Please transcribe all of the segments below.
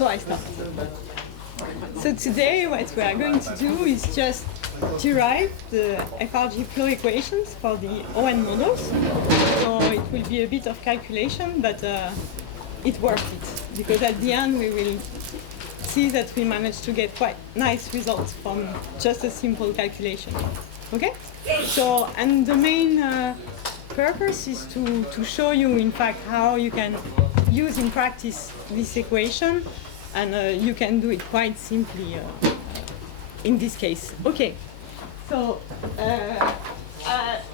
So I start. So today what we are going to do is just derive the FRG flow equations for the ON models. So it will be a bit of calculation, but it's worth it, because at the end we will see that we managed to get quite nice results from just a simple calculation. Okay? So, and the main purpose is to show you, in fact, how you can use in practice this equation, and you can do it quite simply in this case. Okay, so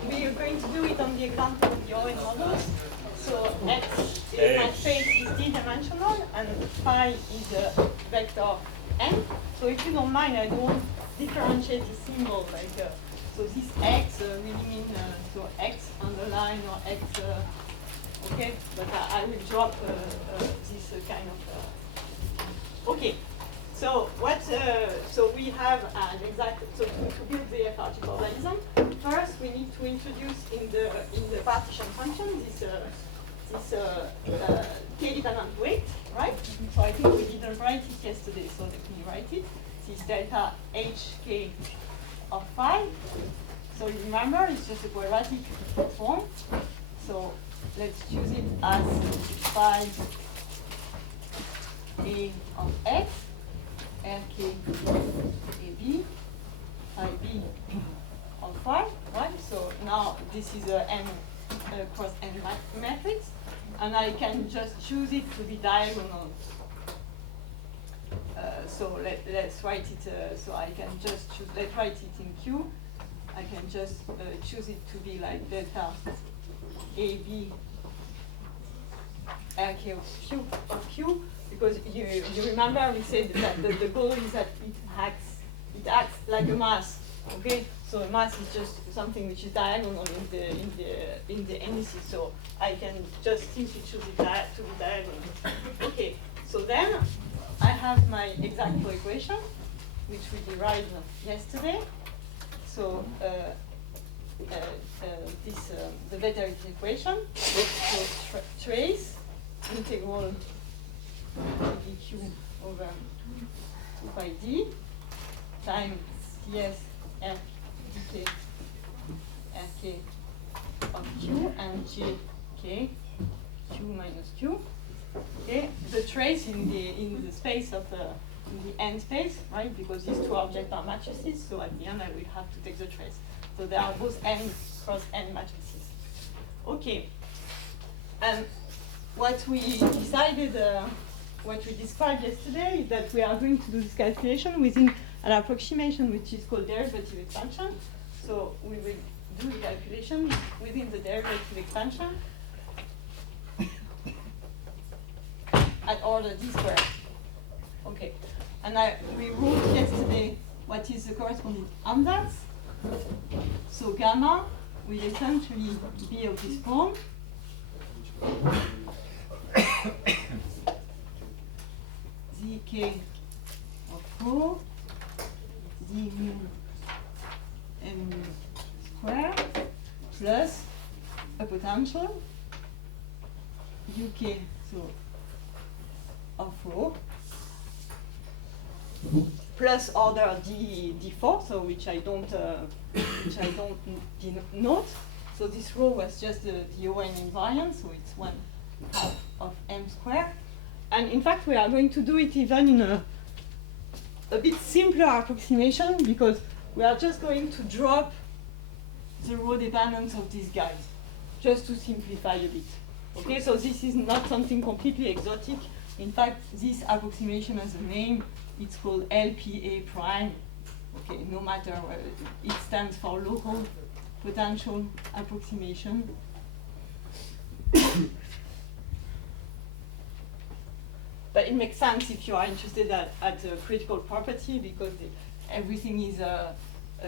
we are going to do it on the example of the ON models. So x in my space is d-dimensional, and phi is a vector n. So if you don't mind, I don't differentiate the symbol, like so this x really mean so x underline or x, okay, but I will drop this kind of, okay. So what? So we have an exact. So to build the FRG formalism, first we need to introduce in the partition function this k-dependent weight, right? So I think we didn't write it yesterday, so let me write it. This delta hk of phi. So you remember, it's just a quadratic form. So let's choose it as phi a of x, rk ab, phi b of phi, right? So now this is a n cross n matrix, and I can just choose it to be diagonal. So let's write it, so I can just choose, let's write it in Q. I can just choose it to be like delta AB RK of Q, because you remember we said that the goal is that it acts like a mass, okay? So a mass is just something which is diagonal in the indices. So I can just simply choose it to be diagonal. Okay. So then I have my exact flow equation, which we derived yesterday. So this the vector equation. So trace integral dq over 2 pi d times cs f dk rk of q and jk q minus q. Okay, the trace in the space of in the n space, right? Because these two objects are matrices, so at the end I will have to take the trace. So they are both n cross n matrices. Okay, and what we decided, what we described yesterday, is that we are going to do this calculation within an approximation which is called derivative expansion. So we will do the calculation within the derivative expansion at order d squared. Okay, and we wrote yesterday what is the corresponding ansatz. So gamma will essentially be of this form. Zk of rho d mu m square plus a potential uk, so of rho, plus order d4, so which I don't denote. So this rho was just the ON invariant, so it's 1/2 of m squared. And in fact, we are going to do it even in a bit simpler approximation, because we are just going to drop the rho dependence of these guys, just to simplify a bit. Okay, so this is not something completely exotic. In fact, this approximation has a name. It's called LPA prime. Okay, no matter what, it stands for local potential approximation. But it makes sense if you are interested at a critical property, because everything is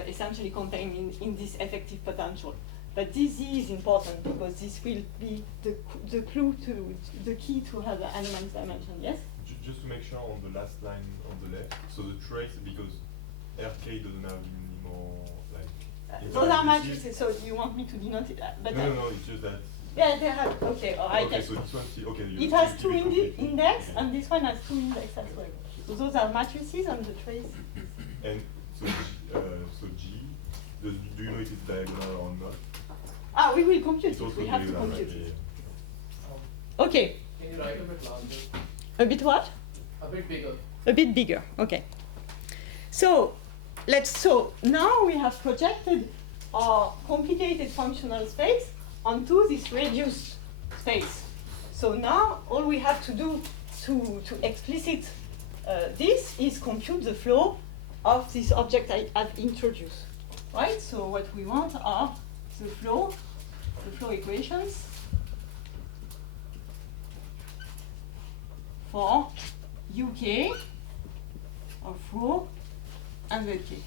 essentially contained in this effective potential. But this is important, because this will be the clue to the key to have an element dimension. Yes? Just to make sure, on the last line on the left, so the trace, because RK doesn't have any more like. Those are matrices, so do you want me to denote it? No, it's just that Yeah, they have, okay, I Okay, can. so this one, okay. It has two index, and this one has two index as well. So those are matrices and the trace. And so, G, do you know if it's diagonal or not? Ah, we will compute It's it. also We have to diagonal, compute right? it. Okay. Can you write a bit larger? A bit what? A bit bigger. A bit bigger. Okay. So now we have projected our complicated functional space onto this reduced space. So now all we have to do to explicit this is compute the flow of this object I have introduced, right? So what we want are the flow equations for UK of rho and ZK.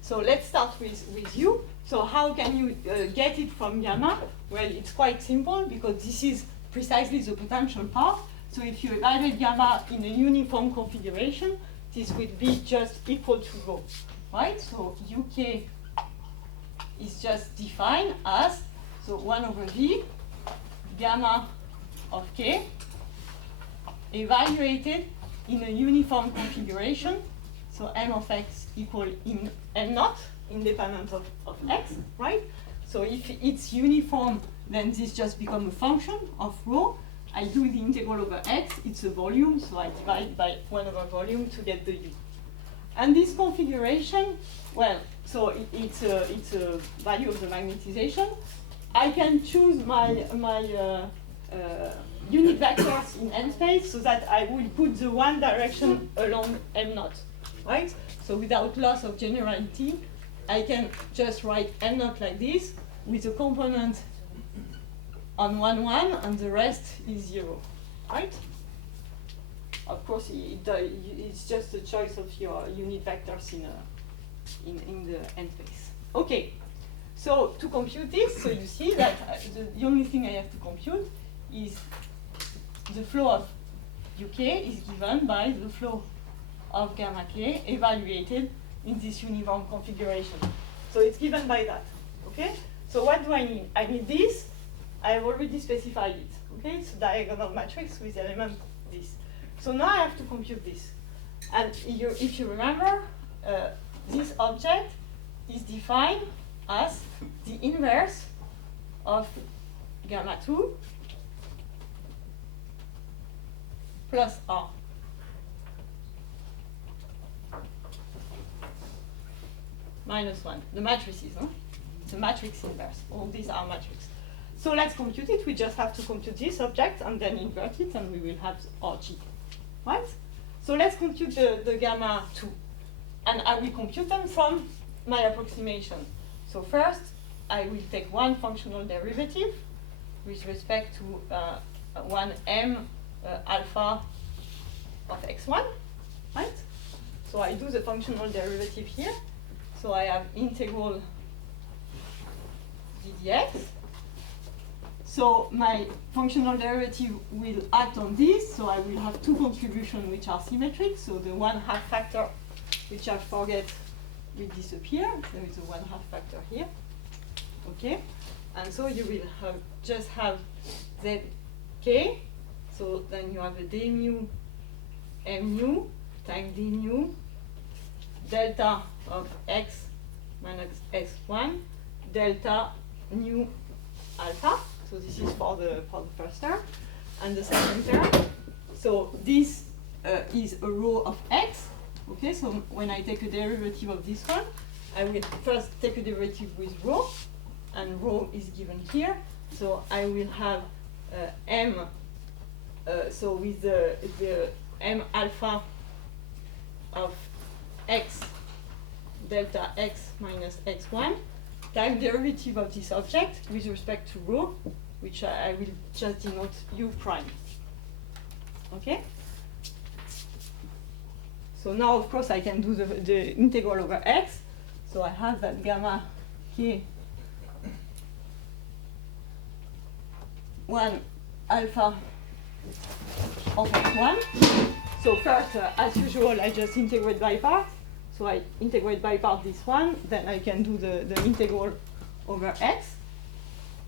So let's start with U. So how can you get it from gamma? Well, it's quite simple because this is precisely the potential part. So if you evaluate gamma in a uniform configuration, this would be just equal to rho, right? So UK is just defined as, so 1 over V, gamma of K, evaluated in a uniform configuration. So M of X equal in M naught, independent of X, right? So if it's uniform, then this just becomes a function of rho. I do the integral over X, it's a volume, so I divide by 1 over volume to get the U. And this configuration, well, so it's a value of the magnetization. I can choose my unit vectors in n space so that I will put the one direction along m naught, right? So without loss of generality, I can just write m naught like this with a component on 1, 1, and the rest is 0, right? Of course, it's just a choice of your unit vectors in the n space. Okay, so to compute this, so you see that the only thing I have to compute is the flow of UK is given by the flow of gamma k evaluated in this uniform configuration. So it's given by that, okay? So what do I need? I need this. I have already specified it, okay? It's a diagonal matrix with element this. So now I have to compute this. And if you remember, this object is defined as the inverse of gamma 2 plus R. Minus 1. The matrices, huh? It's a matrix inverse. All these are matrices. So let's compute it. We just have to compute this object and then invert it, and we will have RG. Right? So let's compute the gamma 2. And I will compute them from my approximation. So first, I will take one functional derivative with respect to 1m alpha of x1, right? So I do the functional derivative here. So I have integral ddx. So my functional derivative will act on this. So I will have two contributions which are symmetric. So the 1/2 factor, which I forget, will disappear. There is a 1/2 factor here. Okay, and so you will just have zk. So then you have a d mu m nu times d nu delta of x minus x1 delta nu alpha. So this is for the first term, and the second term. So this is a row of x. Okay, so when I take a derivative of this one, I will first take a derivative with rho, and rho is given here. So I will have m. So with the m alpha of x delta x minus x1 time derivative of this object with respect to rho, which I will just denote u prime. Okay? So now, of course, I can do the integral over x. So I have that gamma k 1 alpha of x1. So first, as usual, I just integrate by part. So I integrate by part this one, then I can do the integral over x.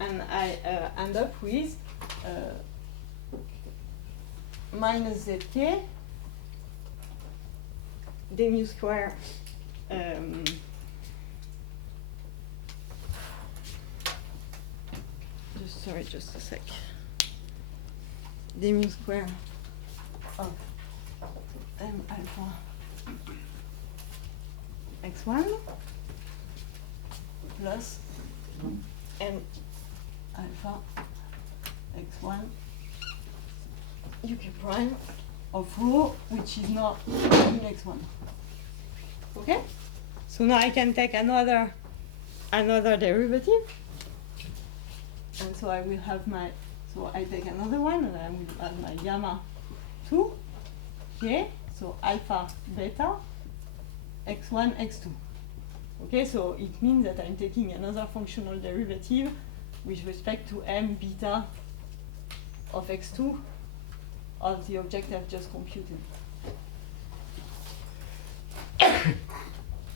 and I end up with minus zk d mu square just a sec. D mu square of m alpha x1 plus m alpha x1 uk prime of rho, which is not in x1. Okay? So now I can take another derivative. And so I will have my, so I take another one, and I will have my gamma 2, okay? So alpha beta x1, x2. Okay, so it means that I'm taking another functional derivative with respect to m beta of x2 of the object I've just computed.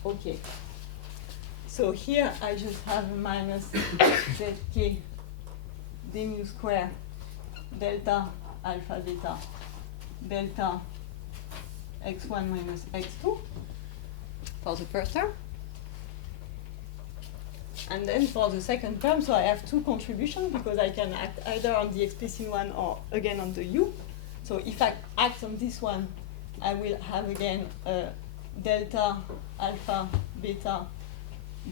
Okay. So here I just have a minus zk d mu square delta alpha beta delta x1 minus x2 for the first term. And then for the second term, so I have two contributions because I can act either on the explicit one or again on the u. So if I act on this one, I will have again delta alpha beta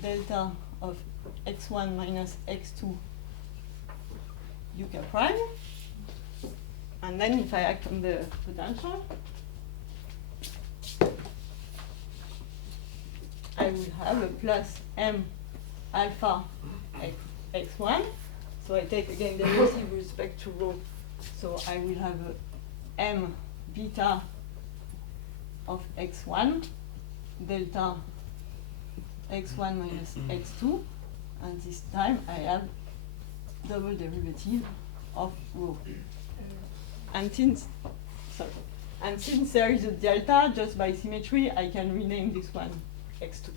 delta of x1 minus x2 uk prime. And then if I act on the potential, I will have a plus m alpha x1. So I take again the derivative with respect to rho. So I will have a m beta of x1 delta x1 minus x2, and this time I have double derivative of rho. And since there is a delta, just by symmetry, I can rename this one x2.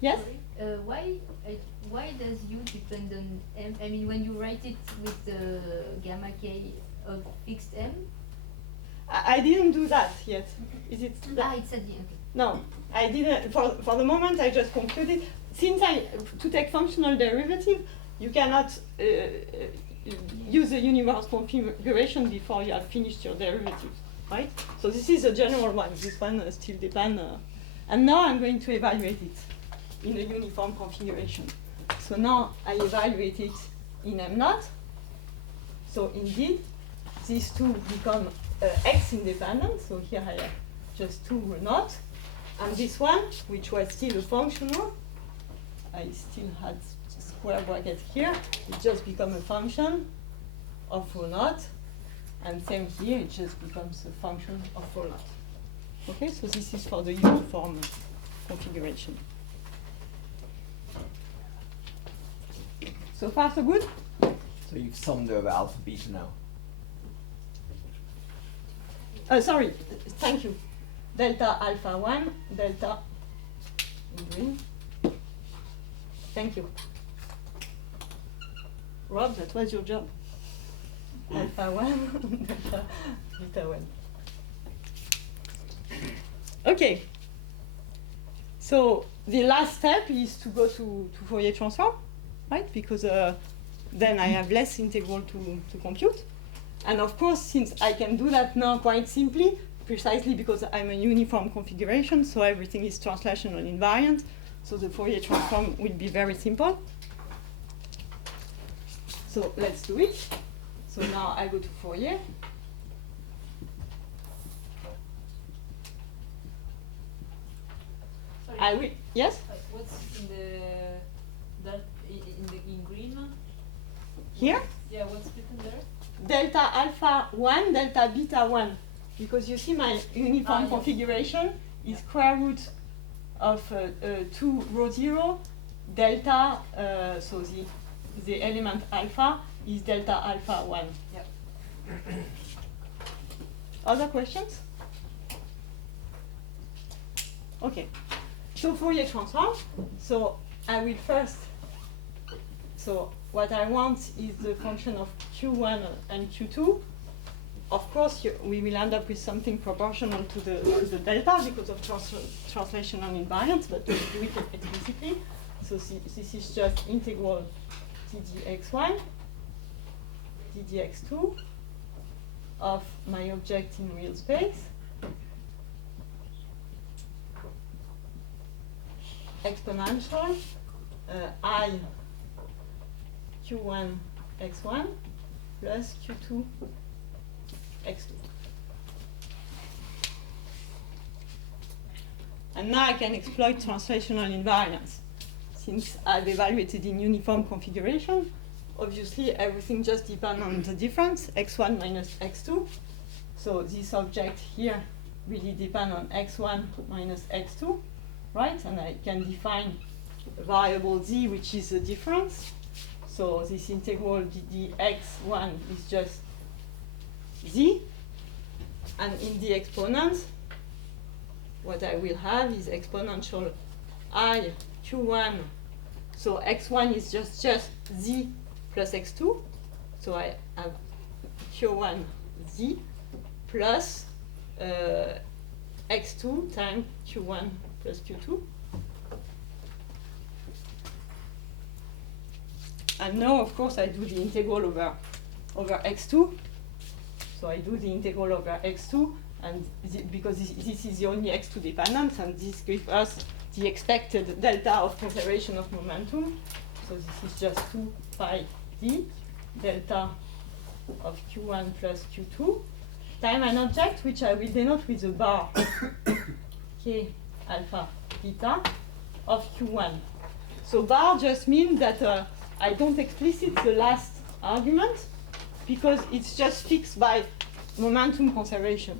Yes? Why does u depend on m? I mean, when you write it with the gamma k of fixed m? I didn't do that yet. Is it? It's at the end. No, I didn't. For the moment, I just concluded. Since to take functional derivative, you cannot use the universe configuration before you have finished your derivatives, right? So this is a general one. This one still depends. And now I'm going to evaluate it in a uniform configuration. So now I evaluate it in M naught. So indeed, these two become x independent. So here I have just two rho naught. And this one, which was still a functional, I still had square bracket here, it just becomes a function of rho naught. And same here, it just becomes a function of rho naught. Okay, so this is for the uniform configuration. So far, so good? So you've summed over alpha beta now. Sorry, thank you. Delta alpha 1, delta in green. Thank you. Rob, that was your job. Alpha 1, delta beta 1. Okay. So the last step is to go to Fourier transform, right? Because then I have less integral to compute. And of course, since I can do that now quite simply, precisely because I'm a uniform configuration, so everything is translational invariant, so the Fourier transform will be very simple. So let's do it. So now I go to Fourier. Sorry. I will, yes? What's in in green? Here? Yeah, what's written there? Delta alpha 1, delta beta 1. Because you see my uniform yes. configuration is square root of 2 rho 0, delta, so the element alpha is delta alpha 1. Yep. Other questions? Okay. So Fourier transform. So I will first, so what I want is the function of Q1 and Q2. Of course, we will end up with something proportional to the delta because of translational invariance, but we'll do it explicitly. So this is just integral ddx1, ddx2 of my object in real space, exponential I q1 x1 plus q2 x2. And now I can exploit translational invariance. Since I've evaluated in uniform configuration, obviously everything just depends on the difference, x1 minus x2. So this object here really depends on x1 minus x2, right? And I can define a variable z, which is the difference. So this integral dx1 is just z. And in the exponents, what I will have is exponential I q1. So x1 is just z plus x2. So I have q1 z plus x2 times q1 plus q2. And now, of course, I do the integral over x2. So I do the integral over x2, and because this is the only x2 dependence, and this gives us the expected delta of conservation of momentum. So this is just 2 pi d delta of q1 plus q2 time an object which I will denote with a bar k alpha beta of q1. So bar just means that I don't explicit the last argument because it's just fixed by momentum conservation.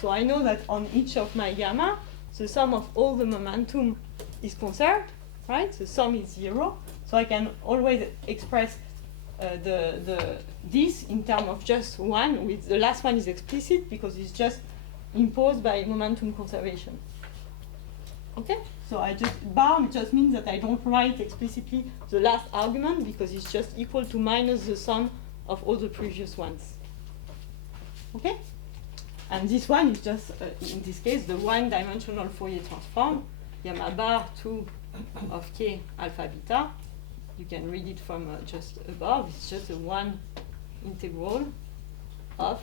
So I know that on each of my gamma, the sum of all the momentum is conserved, right? The sum is 0. So I can always express this in terms of just 1, with the last one is explicit because it's just imposed by momentum conservation. Okay? So bar just means that I don't write explicitly the last argument because it's just equal to minus the sum of all the previous ones. Okay? And this one is just, in this case, the one-dimensional Fourier transform, gamma bar 2 of k alpha beta. You can read it from just above. It's just a one integral of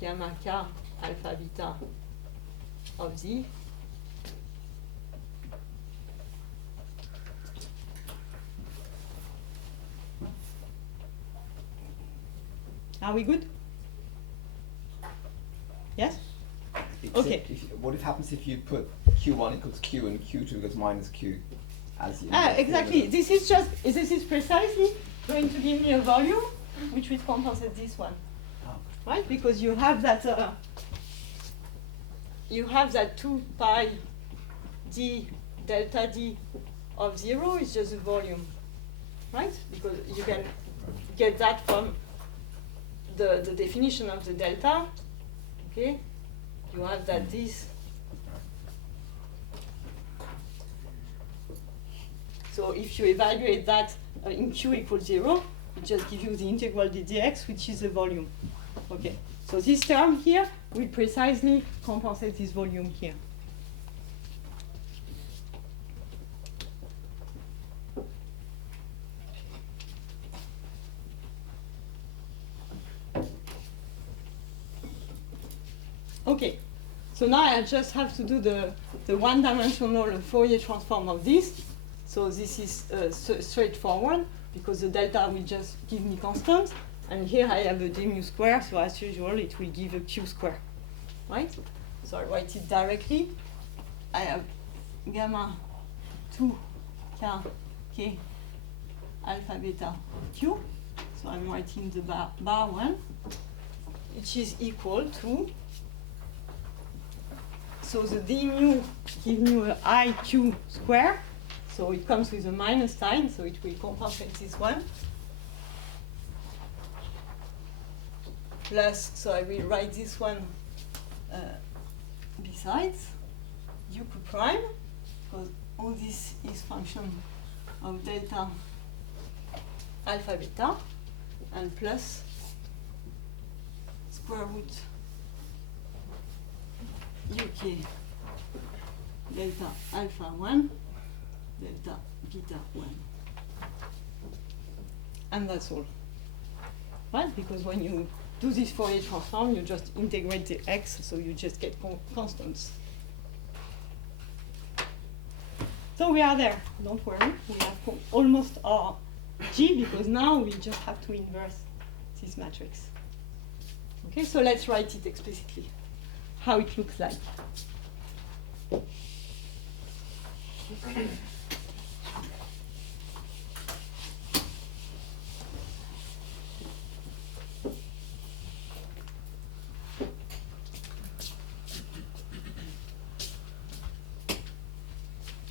gamma k alpha beta of z Are we good? Yes? Except Okay. What happens if you put q1 equals q and q2 equals minus q? As you Exactly. This is precisely going to give me a volume which will compensate this one, right? Because you have that 2 pi d delta d of 0 is just a volume, right? Because you can get that from the definition of the delta. Okay, you have that this. So if you evaluate that in q equals 0, it just gives you the integral ddx, which is the volume. Okay, so this term here will precisely compensate this volume here. Okay, so now I just have to do the one-dimensional Fourier transform of this. So this is straightforward because the delta will just give me constant. And here I have a d mu square, so as usual it will give a q square, right? So I write it directly. I have gamma 2 k alpha beta q. So I'm writing the bar 1, which is equal to, so the d mu gives me a iq square. So it comes with a minus sign, so it will compensate this one. Plus, so I will write this one besides u prime, because all this is function of delta alpha beta and plus square root UK delta alpha 1 delta beta 1. And that's all. Right? Because when you do this Fourier transform, you just integrate the x, so you just get constants. So we are there, don't worry. We have almost our G, because now we just have to inverse this matrix. Okay, so let's write it explicitly, how it looks like.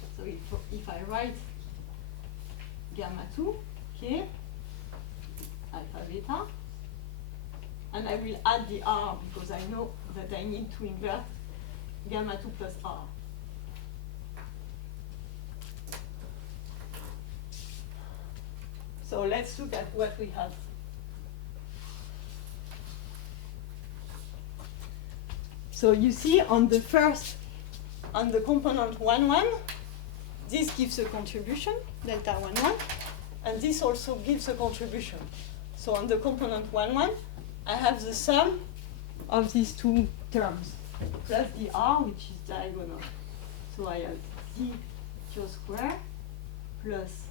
So if I write gamma 2, okay, alpha beta, and I will add the R because I know that I need to invert gamma 2 plus R. So let's look at what we have. So you see on the component 1, 1, this gives a contribution, delta 1, 1, and this also gives a contribution. So on the component 1, 1, I have the sum of these two terms, plus the R, which is diagonal. So I have d q square plus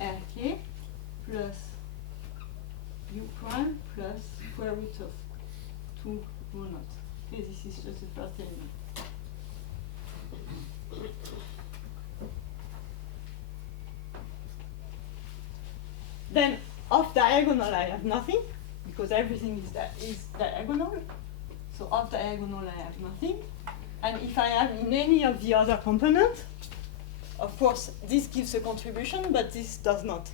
rk plus u prime plus square root of 2 rho naught. Okay, this is just the first element. Then off diagonal I have nothing, because everything is diagonal. So off diagonal I have nothing. And if I have in any of the other components, of course this gives a contribution, but this does not.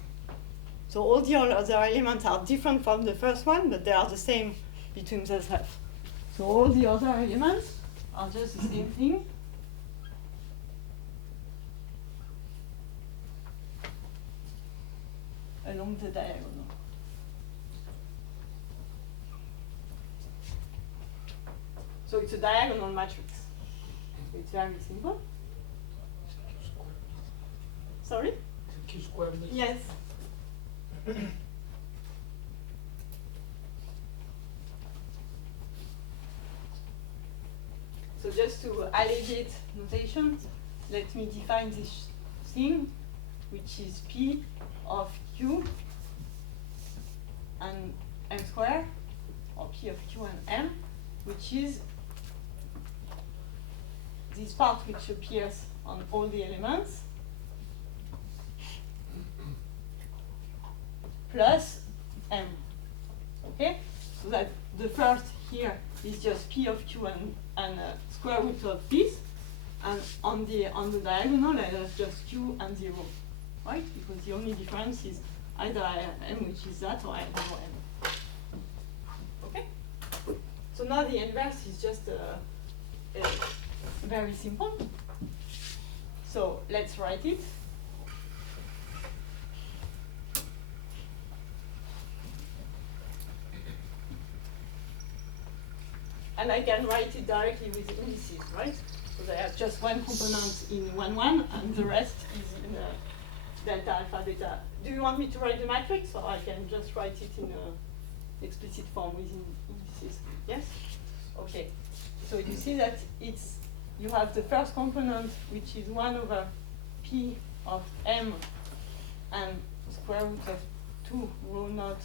So all the other elements are different from the first one, but they are the same between themselves. So all the other elements are just the same thing. Along the diagonal. So it's a diagonal matrix. So it's very simple. Sorry? Q square matrix. Yes. So just to alleviate notation, let me define this thing, which is P of Q and M square, or P of Q and M, which is this part which appears on all the elements, plus M. Okay? So that the first here is just P of Q and square root of this, and on the diagonal I have just Q and 0. Right? Because the only difference is either I have M, which is that, or I have no M. Okay? So now the inverse is just very simple. So let's write it. And I can write it directly with the indices, right? Because I have just one component in 1, 1, and the rest is in delta alpha beta. Do you want me to write the matrix, or I can just write it in explicit form with indices? Yes? Okay. So you see that you have the first component, which is 1 over P of M and square root of 2 rho naught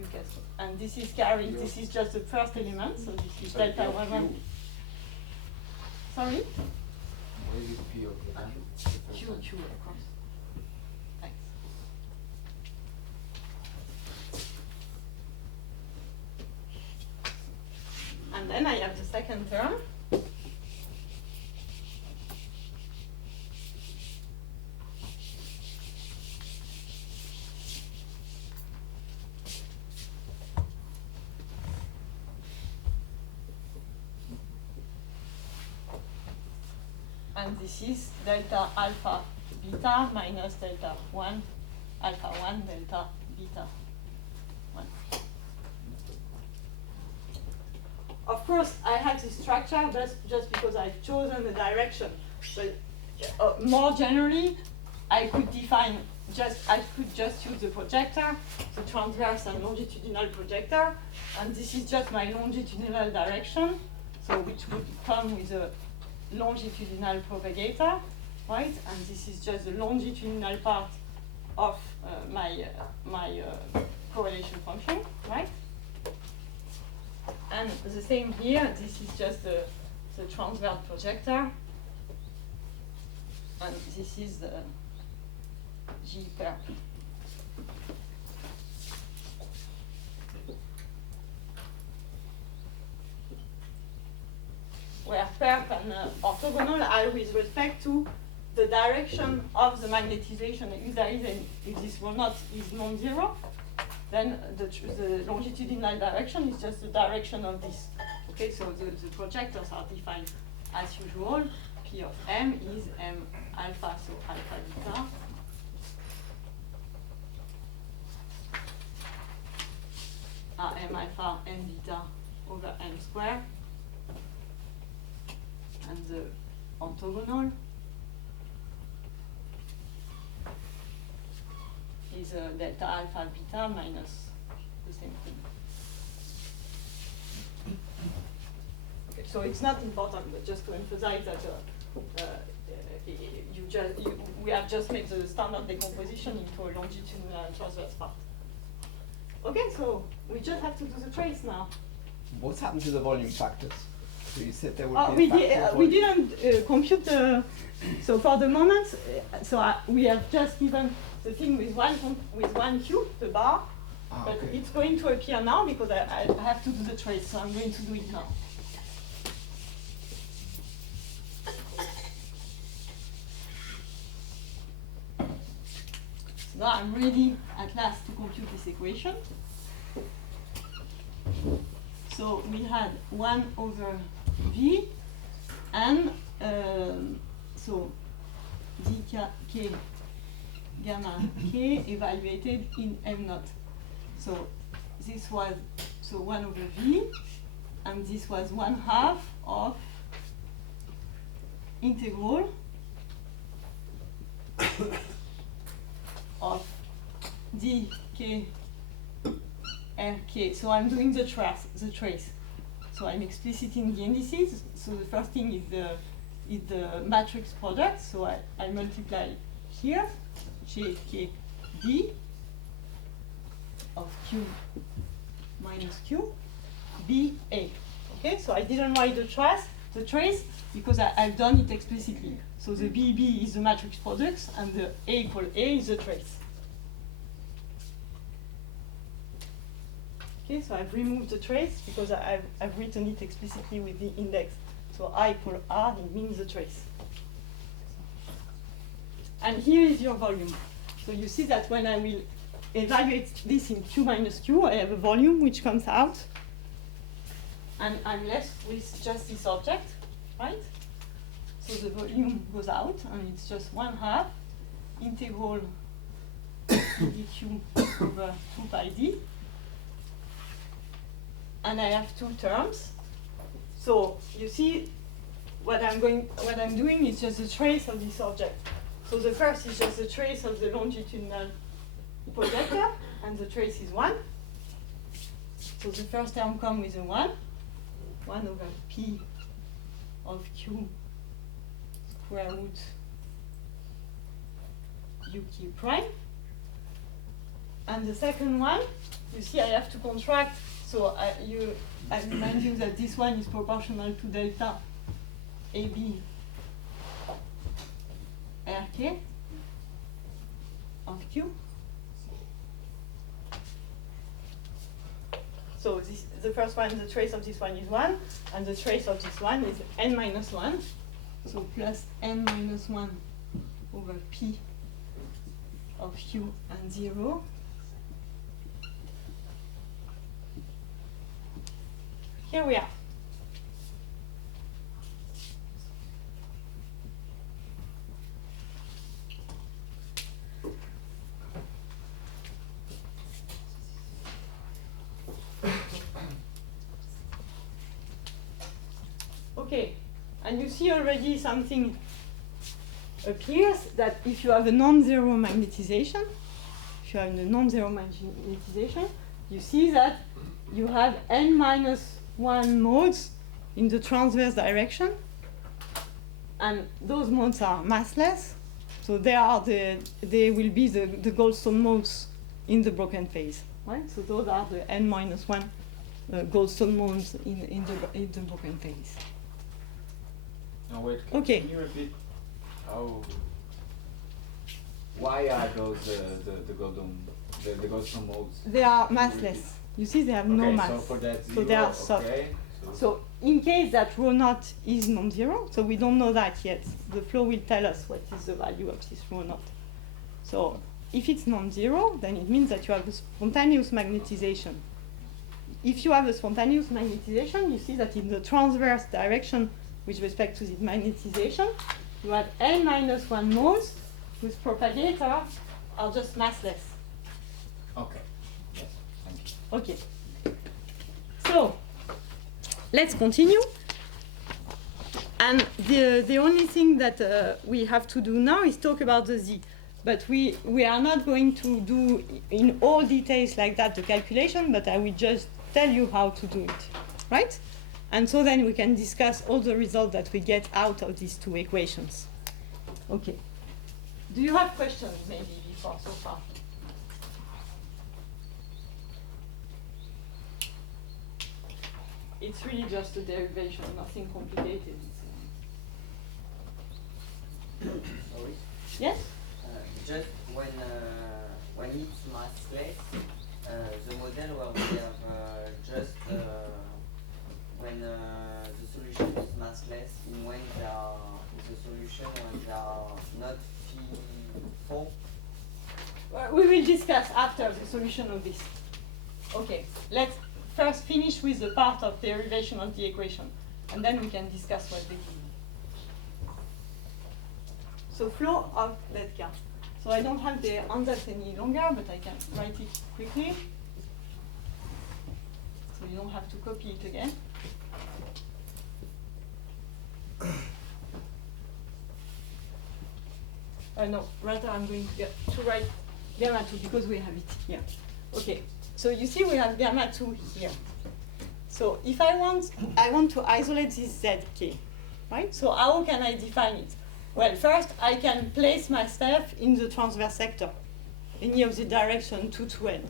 UCAS. And this is carried, this is just the first element, so this is delta 1, 1. Sorry? What is it P of M? Q, of course. Thanks. And then I have the second term. and this is delta alpha beta minus delta 1 alpha 1 delta beta 1. Of course, I have this structure just because I've chosen the direction. But more generally, I could just use the projector, the transverse and longitudinal projector, and this is just my longitudinal direction, so which would come with a longitudinal propagator, right? And this is just the longitudinal part of my correlation function, right? And the same here, this is just the transverse projector, and this is the G perp. Where perp and orthogonal are with respect to the direction of the magnetization. If there is if this will not is non-zero, then the longitudinal direction is just the direction of this. Okay, so the projectors are defined as usual. P of M is M alpha, so alpha beta. M alpha M beta over M square. And the orthogonal is delta alpha beta minus the same thing. Okay, so it's not important, but just to emphasize that we have just made the standard decomposition into a longitudinal and transverse part. Okay, so we just have to do the trace now. What's happened to the volume factors? So you said there would be We, a factor of we volume. didn't compute the, so for the moment, we have just given the thing with one cube, the bar, but Okay. it's going to appear now because I have to do the trace, so I'm going to do it now. So now I'm ready at last to compute this equation. So we had 1 over V, and so dk gamma k evaluated in M naught. So this was 1 over V, and this was 1/2 of integral of dk rk. So I'm doing the trace. So I'm expliciting the indices. So the first thing is the matrix product. So I multiply here jk d of q minus q b a. Okay, so I didn't write the trace because I've done it explicitly. So the bb is the matrix products and the a equal a is the trace. Okay, so I've removed the trace because I've written it explicitly with the index. So I equal R, it means the trace. And here is your volume. So you see that when I will evaluate this in Q minus Q, I have a volume which comes out. And I'm left with just this object, right? So the volume goes out, and it's just 1/2 integral dq over 2 pi d. And I have two terms. So you see what I'm doing is just the trace of this object. So the first is just the trace of the longitudinal projector, and the trace is 1. So the first term comes with a 1 over p of q square root uq prime. And the second one, you see I have to contract. So I remind you that this one is proportional to delta AB RK of Q. So the first one, the trace of this one is 1, and the trace of this one is n minus 1. So plus n minus 1 over P of Q and 0. Here we are. Okay, and you see already something appears that if you have a non-zero magnetization, you see that you have n minus 1 modes in the transverse direction, and those modes are massless, so they will be the Goldstone modes in the broken phase, right? So those are the n minus 1 Goldstone modes in the broken phase. No, wait. Okay. Can you repeat how? Why are those the Goldstone modes? They are massless. You see, they have no mass. So for that So zero, they are soft. okay. So in case that rho naught is non-zero, so we don't know that yet. The flow will tell us what is the value of this rho naught. So if it's non-zero, then it means that you have a spontaneous magnetization. If you have a spontaneous magnetization, you see that in the transverse direction with respect to the magnetization, you have n minus 1 modes whose propagator are just massless. Okay. Yes. Thank you. Okay. So let's continue. And the only thing that we have to do now is talk about the z. But we are not going to do in all details like that the calculation, but I will just tell you how to do it, right? And so then we can discuss all the results that we get out of these two equations. Okay. Do you have questions maybe before so far? It's really just a derivation, nothing complicated. Sorry. Yes? Just when it's massless, the model where we have just when the solution is massless, in when there are the solution when they are not phi4. We will discuss after the solution of this. Okay, let's first finish with the part of derivation of the equation, and then we can discuss what they give. So flow of Letka. So I don't have the answers any longer, but I can write it quickly. So you don't have to copy it again. No, rather I'm going to write gamma 2 because we have it here. Okay, so you see we have gamma 2 here. So if I want to isolate this zk, right? So how can I define it? Well, first I can place myself in the transverse sector, any of the direction 2 to n,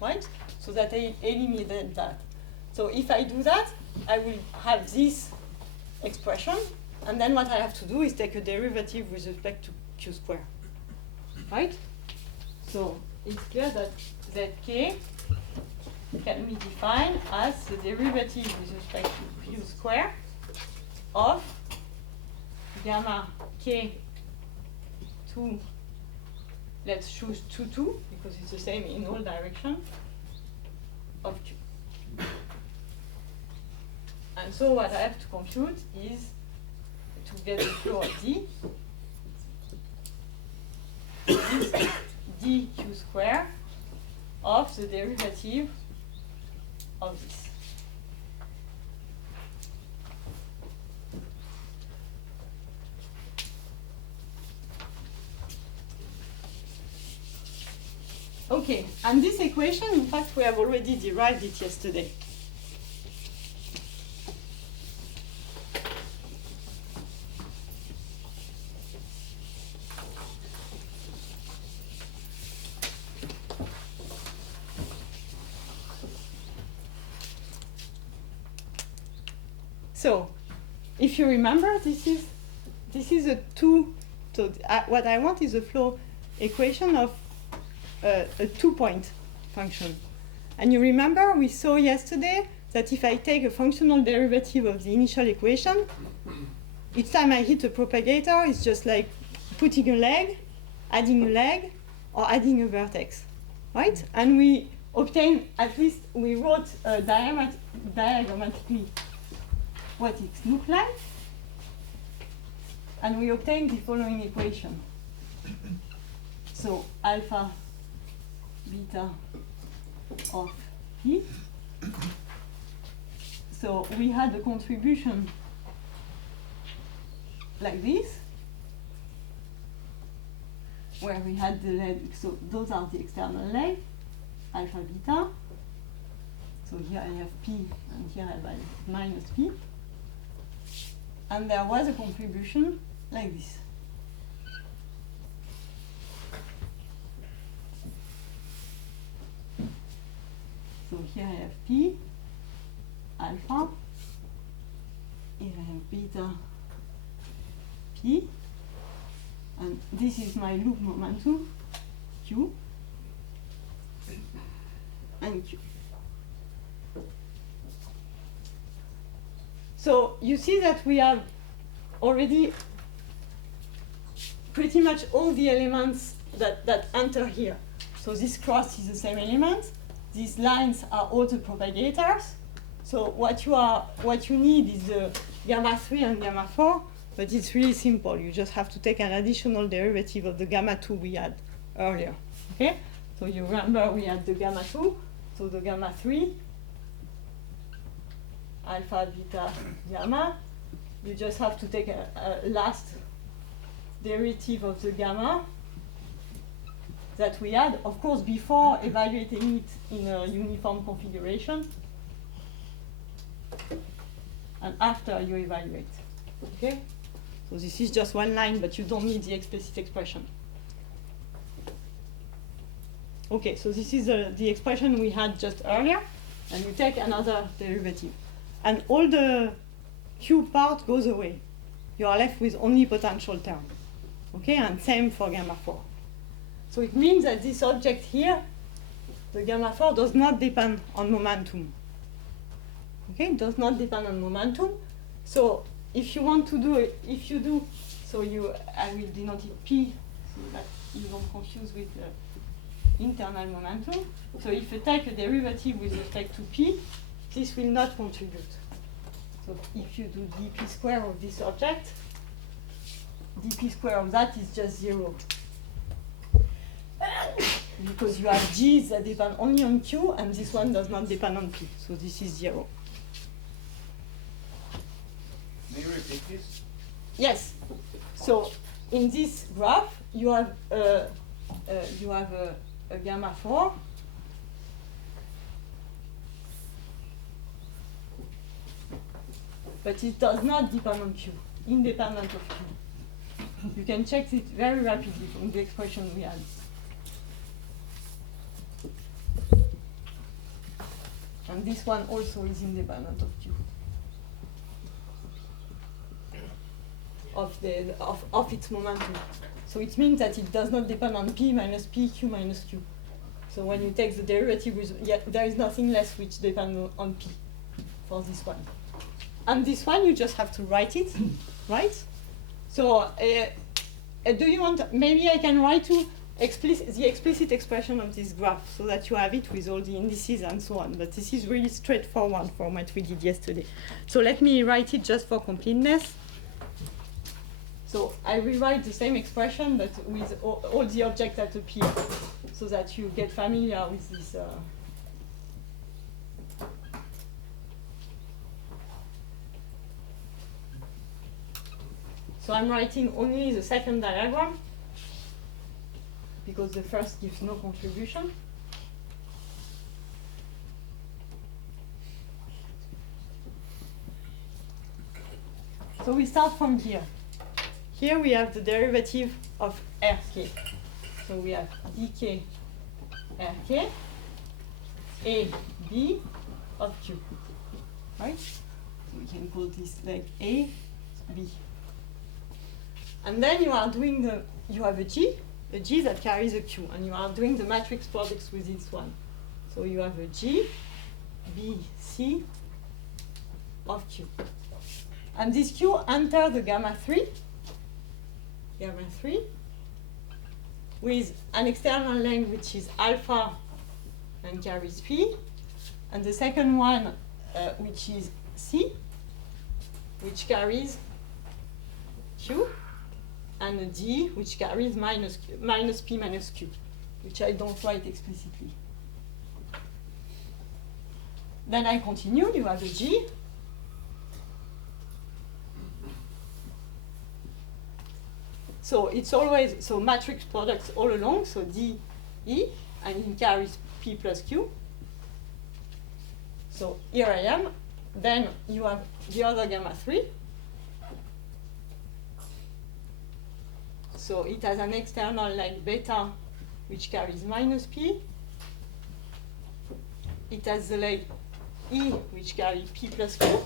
right? So that I eliminate that. So if I do that, I will have this expression, and then what I have to do is take a derivative with respect to q squared, right? So it's clear that zk can be defined as the derivative with respect to q squared of gamma k 2, let's choose 2, 2, because it's the same in all directions, of q. And so what I have to compute is to get the flow of d, is dq squared of the derivative of this. Okay, and this equation, in fact, we have already derived it yesterday. So, if you remember, this is a two. So what I want is a flow equation of a 2-point function. And you remember we saw yesterday that if I take a functional derivative of the initial equation, each time I hit a propagator, it's just like putting a leg, adding a leg, or adding a vertex, right? And we obtain, at least we wrote diagrammatically what it looks like, and we obtain the following equation. So alpha beta of p. So we had a contribution like this, where we had the leg, so those are the external legs, alpha, beta. So here I have P, and here I have minus P. And there was a contribution like this. So here I have P, alpha, here I have beta, P, and this is my loop momentum, Q, and Q. So you see that we have already pretty much all the elements that enter here. So this cross is the same element. These lines are all the propagators. So what you need is the gamma 3 and gamma 4, but it's really simple. You just have to take an additional derivative of the gamma 2 we had earlier. Okay? So you remember we had the gamma 2, so the gamma 3, alpha, beta, gamma. You just have to take a last derivative of the gamma that we had, of course, before evaluating it in a uniform configuration, and after you evaluate. Okay? So this is just one line, but you don't need the explicit expression. Okay, so this is the expression we had just earlier, and you take another derivative. And all the Q part goes away. You are left with only potential term. Okay, and same for gamma 4. So it means that this object here, the gamma 4, does not depend on momentum. Okay, it does not depend on momentum. So if you want to do it, if you do, so I will denote it P so that you don't confuse with internal momentum. So if you take a derivative with respect to P, this will not contribute. So if you do dp square of this object, dp square of that is just 0. Because you have G's that depend only on Q, and this one does not depend on P. So this is 0. May you repeat this? Yes. So in this graph, you have a gamma 4. But it does not depend on Q, independent of Q. You can check it very rapidly from the expression we had. And this one also is independent of Q. Of its momentum. So it means that it does not depend on P minus P, Q minus Q. So when you take the derivative, there is nothing less which depends on P for this one. And this one, you just have to write it, right? So do you want, maybe I can write the explicit expression of this graph so that you have it with all the indices and so on. But this is really straightforward from what we did yesterday. So let me write it just for completeness. So I rewrite the same expression, but with all the objects that appear, so that you get familiar with this. So I'm writing only the second diagram, because the first gives no contribution. So we start from here. Here we have the derivative of Rk. So we have dk Rk, A, B of Q. Right? So we can call this like A, B. And then you are doing you have a G that carries a Q, and you are doing the matrix products with this one. So you have a G, B, C of Q. And this Q enters the gamma 3, with an external length which is alpha and carries P, and the second one which is C, which carries Q, and a D which carries minus P minus Q, which I don't write explicitly. Then I continue, you have a G, So it's always, so matrix products all along, so D, E, and it carries P plus Q. So here I am. Then you have the other gamma 3. So it has an external like beta, which carries minus P. It has the leg E, which carries P plus Q.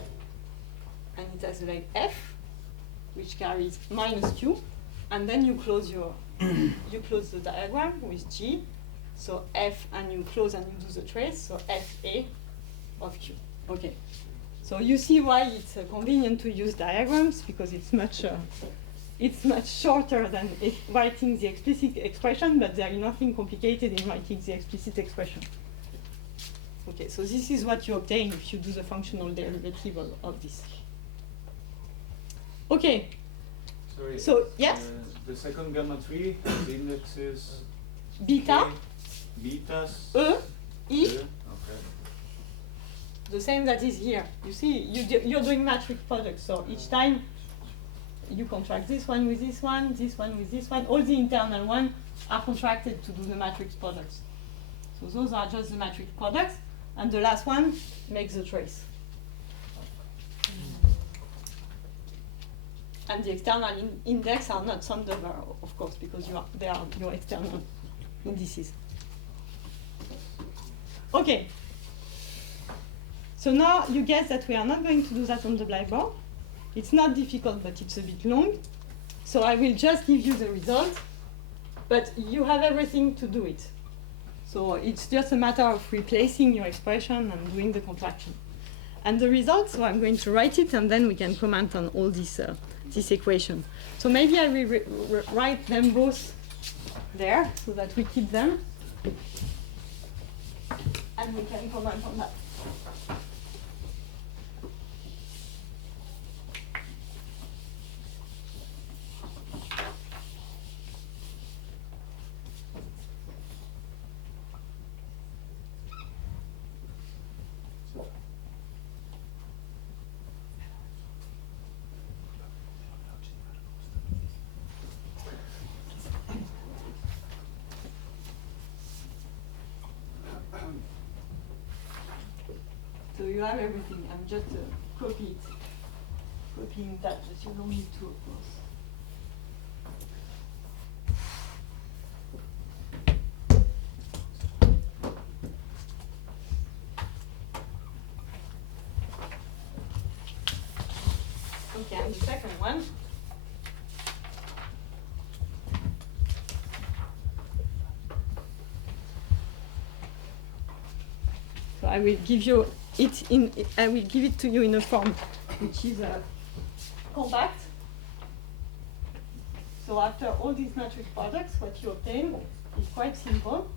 And it has the leg F, which carries minus Q. And then you close your, you close the diagram with G. So F, and you close and you do the trace. So FA of Q. Okay. So you see why it's convenient to use diagrams, because it's much shorter than writing the explicit expression, but there is nothing complicated in writing the explicit expression. Okay, so this is what you obtain if you do the functional derivative of this. Okay. Sorry. So, yes? The second gamma 3, the index is Beta, betas. E, Okay. the same that is here. You see, you're doing matrix products, so each time you contract this one with this one with this one. All the internal ones are contracted to do the matrix products. So those are just the matrix products, and the last one makes the trace. And the external index are not summed over, of course, because they are your external indices. Okay. So now you guess that we are not going to do that on the blackboard. It's not difficult, but it's a bit long. So I will just give you the result, but you have everything to do it. So it's just a matter of replacing your expression and doing the contraction. And the result, so I'm going to write it, and then we can comment on all this equation. So maybe I will write them both there, so that we keep them. And we can comment on that. So you have everything. I'm just copying that, but you don't need to, of course. Okay, and the second one. So I will give you I will give it to you in a form which is compact. So after all these matrix products, what you obtain is quite simple.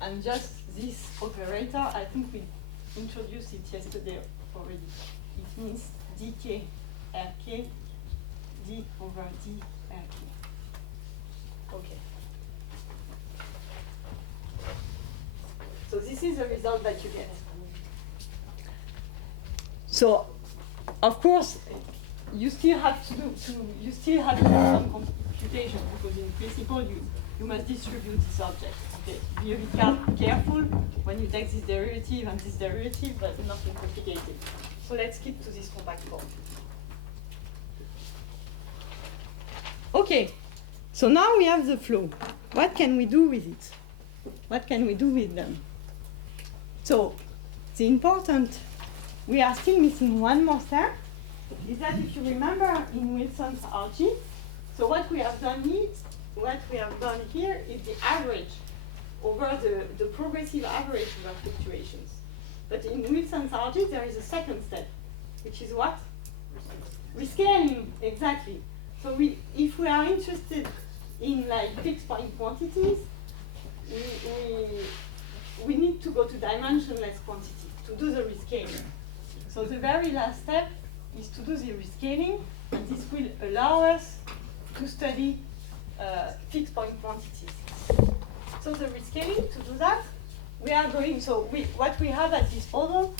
And just this operator, I think we introduced it yesterday already. It means dk rk d over d rk. Okay. So this is the result that you get. So, of course, you still have to do some computation, because in principle you must distribute this object. Okay. Be a bit careful when you take this derivative and this derivative, but nothing complicated. So let's keep to this compact form. Okay, so now we have the flow. What can we do with it? What can we do with them? So the important, we are still missing one more step, is that if you remember in Wilson's RG, So what we have done here is the average over the progressive average over fluctuations. But in Wilson's algebra, there is a second step, which is what? Rescaling, exactly. So if we are interested in like fixed point quantities, we need to go to dimensionless quantity to do the rescaling. So the very last step is to do the rescaling, and this will allow us to study fixed point quantities. So the rescaling, to do that, we are going, what we have at disposal,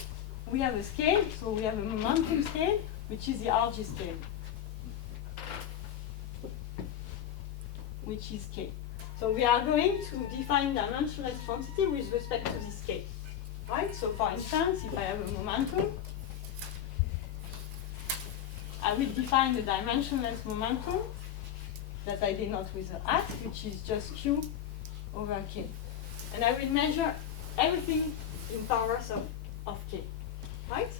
we have a scale, so we have a momentum scale, which is the RG scale, which is K. So we are going to define dimensionless quantity with respect to this scale, right? So for instance, if I have a momentum, I will define the dimensionless momentum that I denote with a hat, which is just Q over K. And I will measure everything in powers of K, right?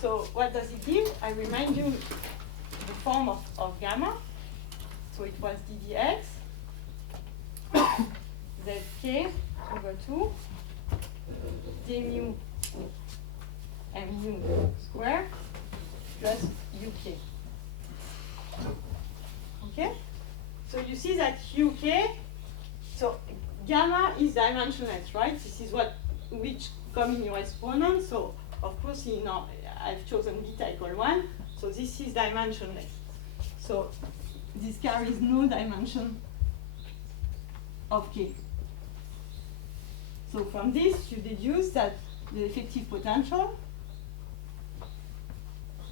So what does it give? I remind you the form of gamma. So it was ddx zk over 2 d mu mu square plus uk. Okay? So you see that uk, so gamma is dimensionless, right? This is which come in your exponent. So of course, I've chosen beta equal 1. So this is dimensionless. So this carries no dimension of k. So from this, you deduce that the effective potential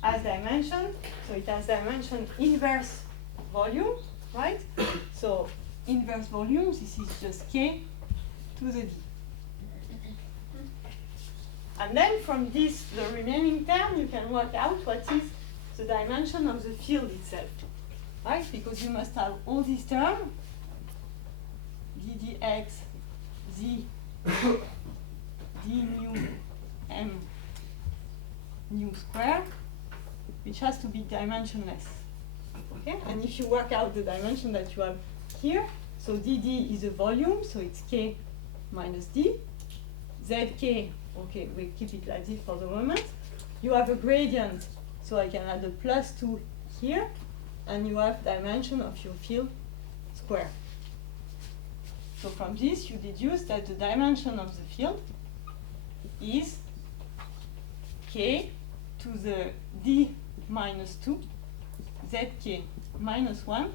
has dimension. So it has dimension inverse volume, right? So inverse volume, this is just k to the d. And then from this, the remaining term, you can work out what is the dimension of the field itself, right? Because you must have all these terms, ddx, z, d mu m mu square, which has to be dimensionless. Okay? And if you work out the dimension that you have here, so dd is a volume, so it's k minus d. Zk, okay, we keep it like this for the moment. You have a gradient, so I can add a plus 2 here, and you have dimension of your field square. So from this, you deduce that the dimension of the field is k to the d minus 2, zk minus 1,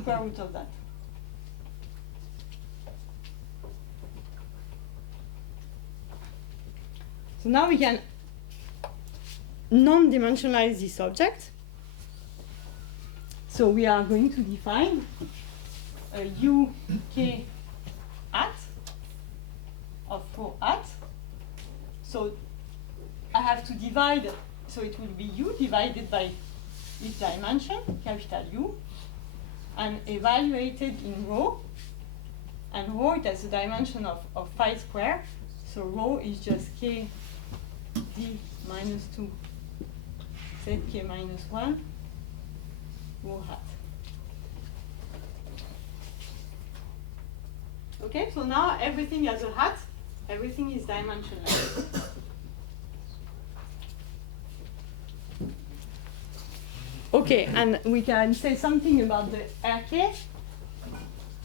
square root of that. So now we can non-dimensionalize this object. So we are going to define a uk hat of rho hat. So I have to divide, so it will be u divided by its dimension, capital U, and evaluated in rho. And rho, it has a dimension of phi square. So rho is just k d minus 2 zk minus 1 rho hat. Okay, so now everything has a hat, everything is dimensionless. Okay, and we can say something about the RK.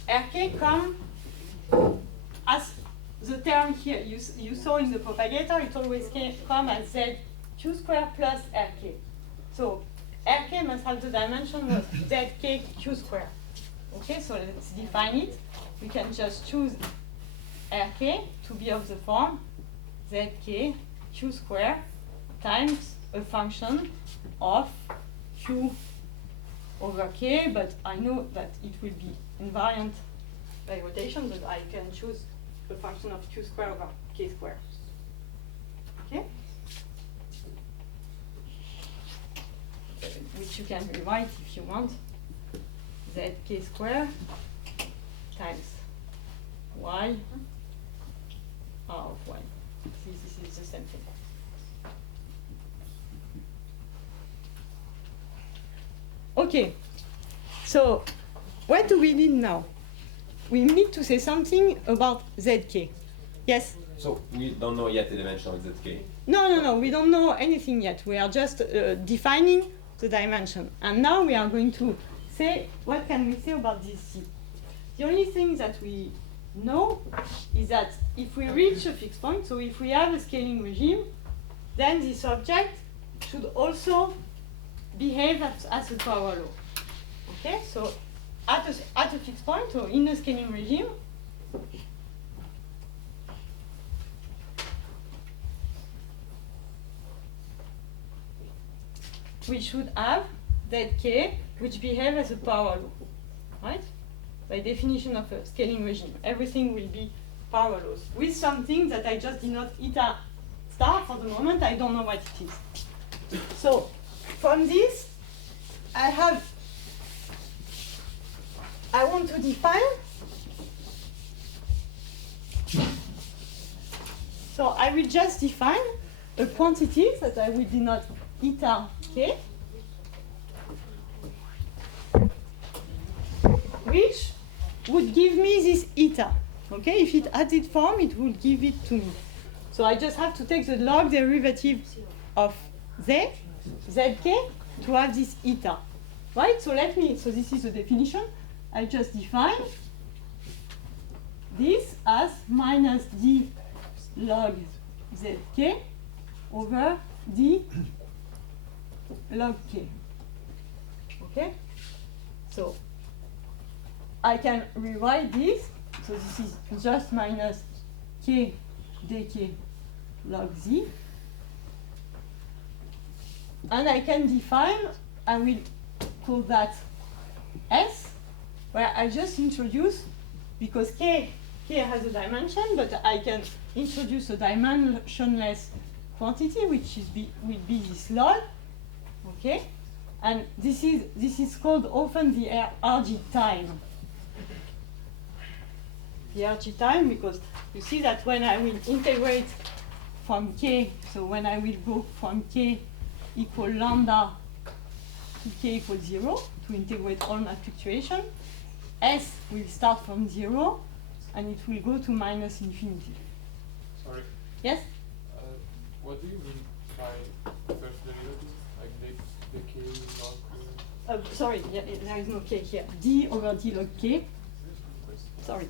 RK come as the term here you saw in the propagator, it always come as zq square plus rk. So rk must have the dimension of zk q square. Okay, so let's define it. We can just choose rk to be of the form zk q square times a function of q over k, but I know that it will be invariant by rotation, but I can choose a function of q square over k square. Okay? Which you can rewrite if you want. Zk square times y r of y. This is the same thing. Okay. So what do we need now? We need to say something about zk. Yes? So we don't know yet the dimension of zk. No, we don't know anything yet. We are just defining the dimension. And now we are going to say, what can we say about this C? The only thing that we know is that if we reach a fixed point, so if we have a scaling regime, then this object should also behave as a power law. Okay, so at a fixed point, or in a scaling regime, we should have zk which behave as a power law, right? By definition of a scaling regime, everything will be power laws with something that I just denote eta star for the moment. I don't know what it is. So from this, I want to define. So I will just define a quantity that I will denote eta k, which would give me this eta. Okay, if it had its form, it would give it to me. So I just have to take the log derivative of zk to have this eta. Right? So so this is the definition. I just define this as minus d log zk over d log k. Okay? So I can rewrite this. So this is just minus k dk log z. And I can define, I will call that S, where I just introduce, because k has a dimension, but I can introduce a dimensionless quantity, which will be this log. Okay? And this is called often the RG time. The RG time, because you see that when I will integrate from k, so when I will go from k equal lambda to k equals 0 to integrate all my fluctuation, S will start from 0 and it will go to minus infinity. Sorry. Yes? What do you mean by first derivative? Like the k log? Sorry, yeah, there is no k here. D over d log k. Sorry.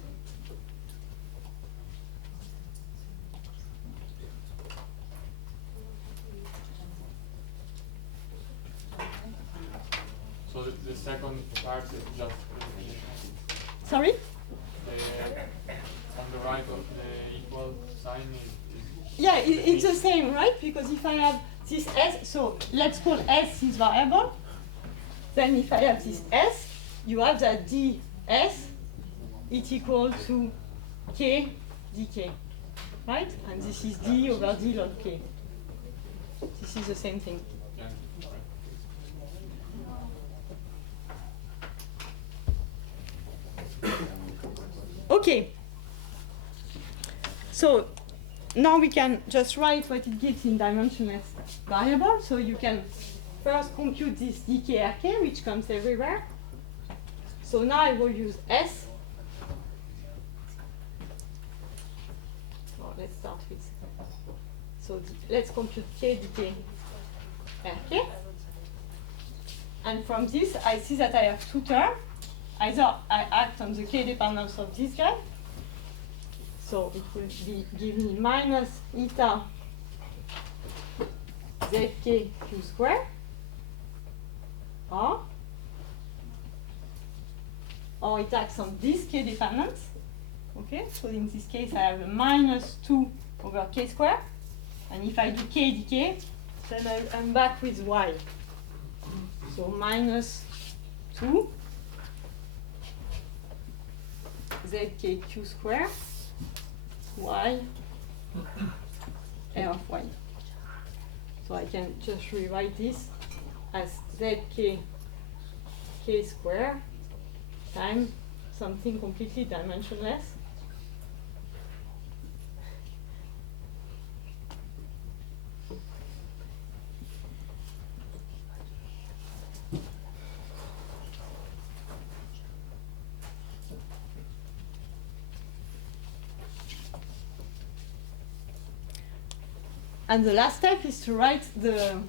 So the second part is just Sorry? on the right of the equal sign is Yeah, it's the same, right? Because if I have this S, so let's call S this variable. Then if I have this S, you have that ds is equal to k dk, right? And this is d over d log k. This is the same thing. yeah. Okay. So now we can just write what it gives in dimensionless variable. So you can first compute this dkrk, which comes everywhere. So now I will use S. Well, let's start with. So let's compute k dk rk. And from this, I see that I have two terms. Either I act on the k dependence of this guy. So it will give me minus eta zk q squared, or it acts on this k dependence. Okay, so in this case I have a minus 2 over k squared, and if I do k dk, then I'm back with y. So minus 2 zk q squared y r of y. So I can just rewrite this as zk k squared times something completely dimensionless. And the last step is to write the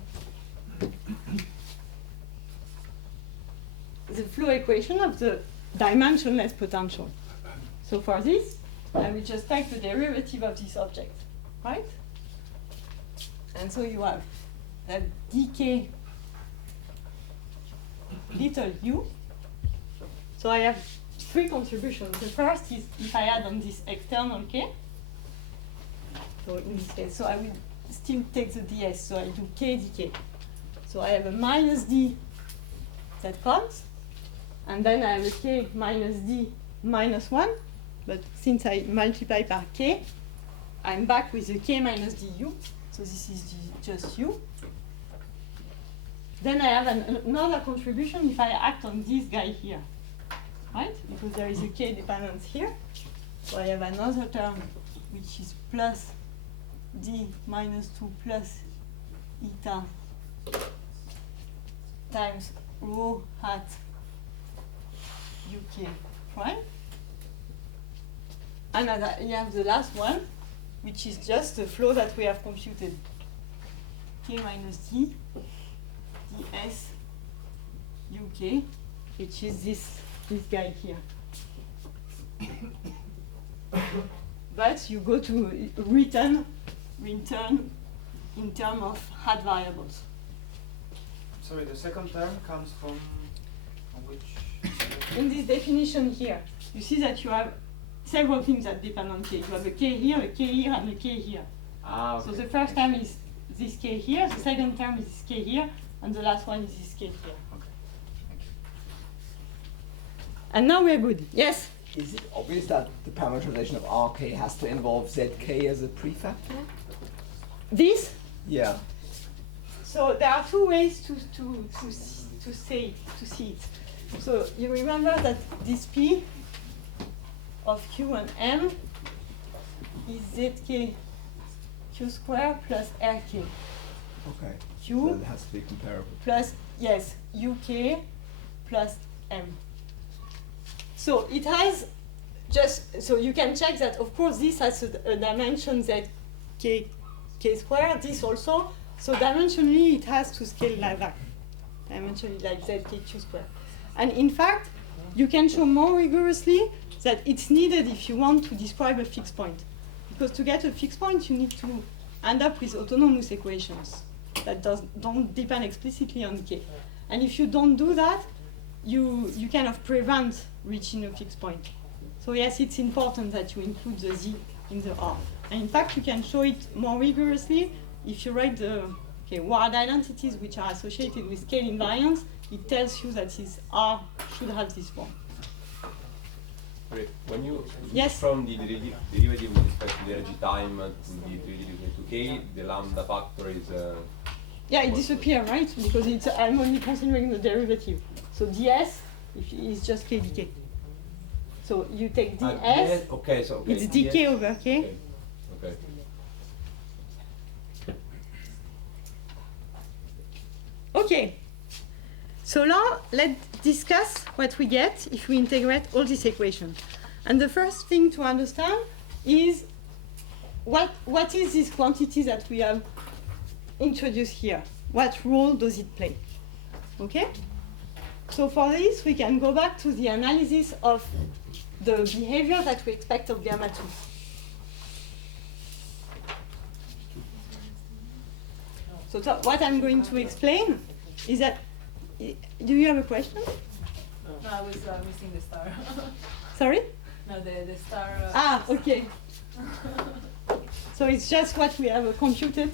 flow equation of the dimensionless potential. So for this, I will just take the derivative of this object, right? And so you have that dk little u. So I have three contributions. The first is if I add on this external k. So in this case, so I will still take the ds, so I do k dk. So I have a minus d that comes, and then I have a k minus d minus 1, but since I multiply by k, I'm back with the k minus du, so this is just u. Then I have another contribution if I act on this guy here, right? Because there is a k dependence here, so I have another term which is plus d minus 2 plus eta times rho hat uk, right? And you have the last one, which is just the flow that we have computed. K minus d ds uk, which is this guy here. But you go to return in terms of hat variables. Sorry, the second term comes from which? In this definition here, you see that you have several things that depend on k. You have a k here, and a k here. Ah, okay. So the first term is this k here, the second term is this k here, and the last one is this k here. Okay. Thank you. And now we're good. Yes? Is it obvious that the parameterization of RK has to involve ZK as a prefactor? This? Yeah. So there are two ways to see it. So you remember that this P of Q and M is ZK Q squared plus RK. Okay. Q So it has to be comparable. plus, yes, UK plus M. So it has just, so you can check that, of course, this has a dimension ZK K squared, this also. So dimensionally, it has to scale like that. Dimensionally like ZK Q squared. And in fact, you can show more rigorously that it's needed if you want to describe a fixed point. Because to get a fixed point, you need to end up with autonomous equations that don't depend explicitly on k. And if you don't do that, you kind of prevent reaching a fixed point. So yes, it's important that you include the z in the R. And in fact, you can show it more rigorously if you write the word identities which are associated with scale invariance. It tells you that this R should have this form. Great. When you Yes. from the derivative with respect to the energy time to the derivative to k, the lambda factor is Yeah, it disappears, right? Because I'm only considering the derivative. So ds is just k dk. So you take ds, okay, so okay. it's dk over k. Okay. Okay. Okay. So now let's discuss what we get if we integrate all these equations. And the first thing to understand is what is this quantity that we have introduced here? What role does it play? Okay? So for this, we can go back to the analysis of the behavior that we expect of gamma 2. So what I'm going to explain is that, do you have a question? No, I was missing the star. Sorry? No, the star. Okay. So it's just what we have computed.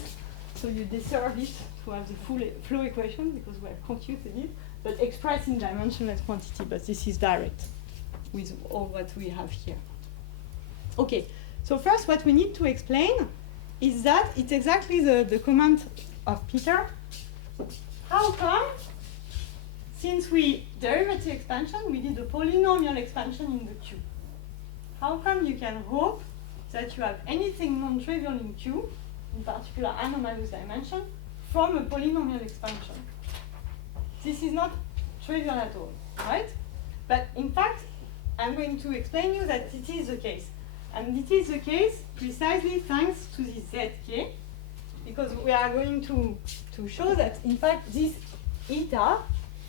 So you deserve it to have the full flow equation because we have computed it, but expressed in dimensionless quantity. But this is direct with all what we have here. Okay. So first, what we need to explain is that it's exactly the comment of Peter. How come, since we derivative expansion, we did a polynomial expansion in the Q? How come you can hope that you have anything non-trivial in Q, in particular anomalous dimension, from a polynomial expansion? This is not trivial at all, right? But in fact, I'm going to explain you that it is the case. And it is the case precisely thanks to this ZK, because we are going to show that, in fact, this eta,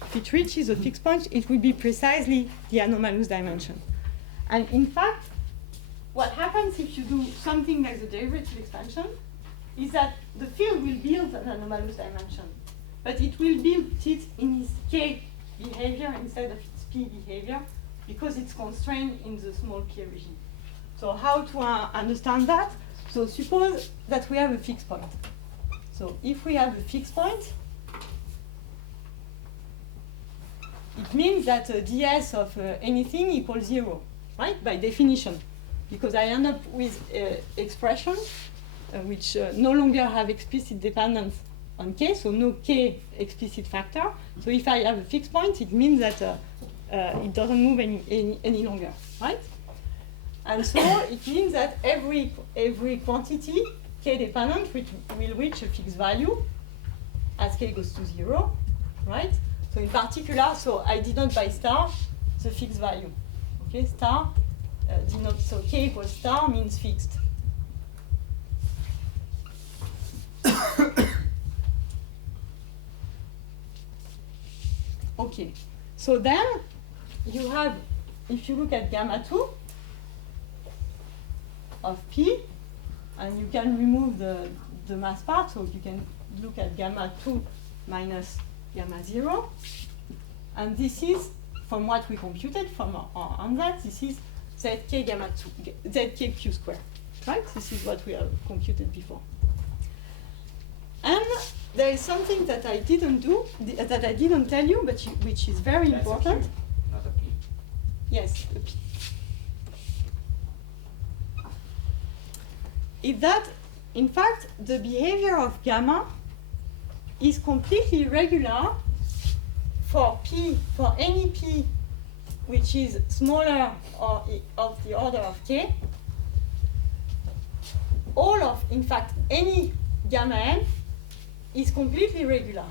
if it reaches a fixed point, it will be precisely the anomalous dimension. And in fact, what happens if you do something like the derivative expansion is that the field will build an anomalous dimension, but it will build it in its k behavior instead of its p behavior, because it's constrained in the small p regime. So how to understand that? So suppose that we have a fixed point. So if we have a fixed point, it means that ds of anything equals 0, right? By definition, because I end up with expression which no longer have explicit dependence on k, so no k explicit factor. So if I have a fixed point, it means that it doesn't move any longer, right? And so it means that every quantity k dependent will reach a fixed value as k goes to 0, right? So in particular, so I denote by star the fixed value. Okay, star denotes, so k equals star means fixed. Okay, so then you have, if you look at gamma 2 of p, and you can remove the mass part, so you can look at gamma 2 minus gamma 0, and this is, from what we computed from our ansatz, this is zk gamma 2, zk q squared, right? This is what we have computed before. And there is something that I didn't do, that I didn't tell you, but which is very That's important. a Q, not a P. Yes, a P. Is that, in fact, the behavior of gamma is completely regular for p, for any p which is smaller or of the order of k. All of, in fact, any gamma n is completely regular.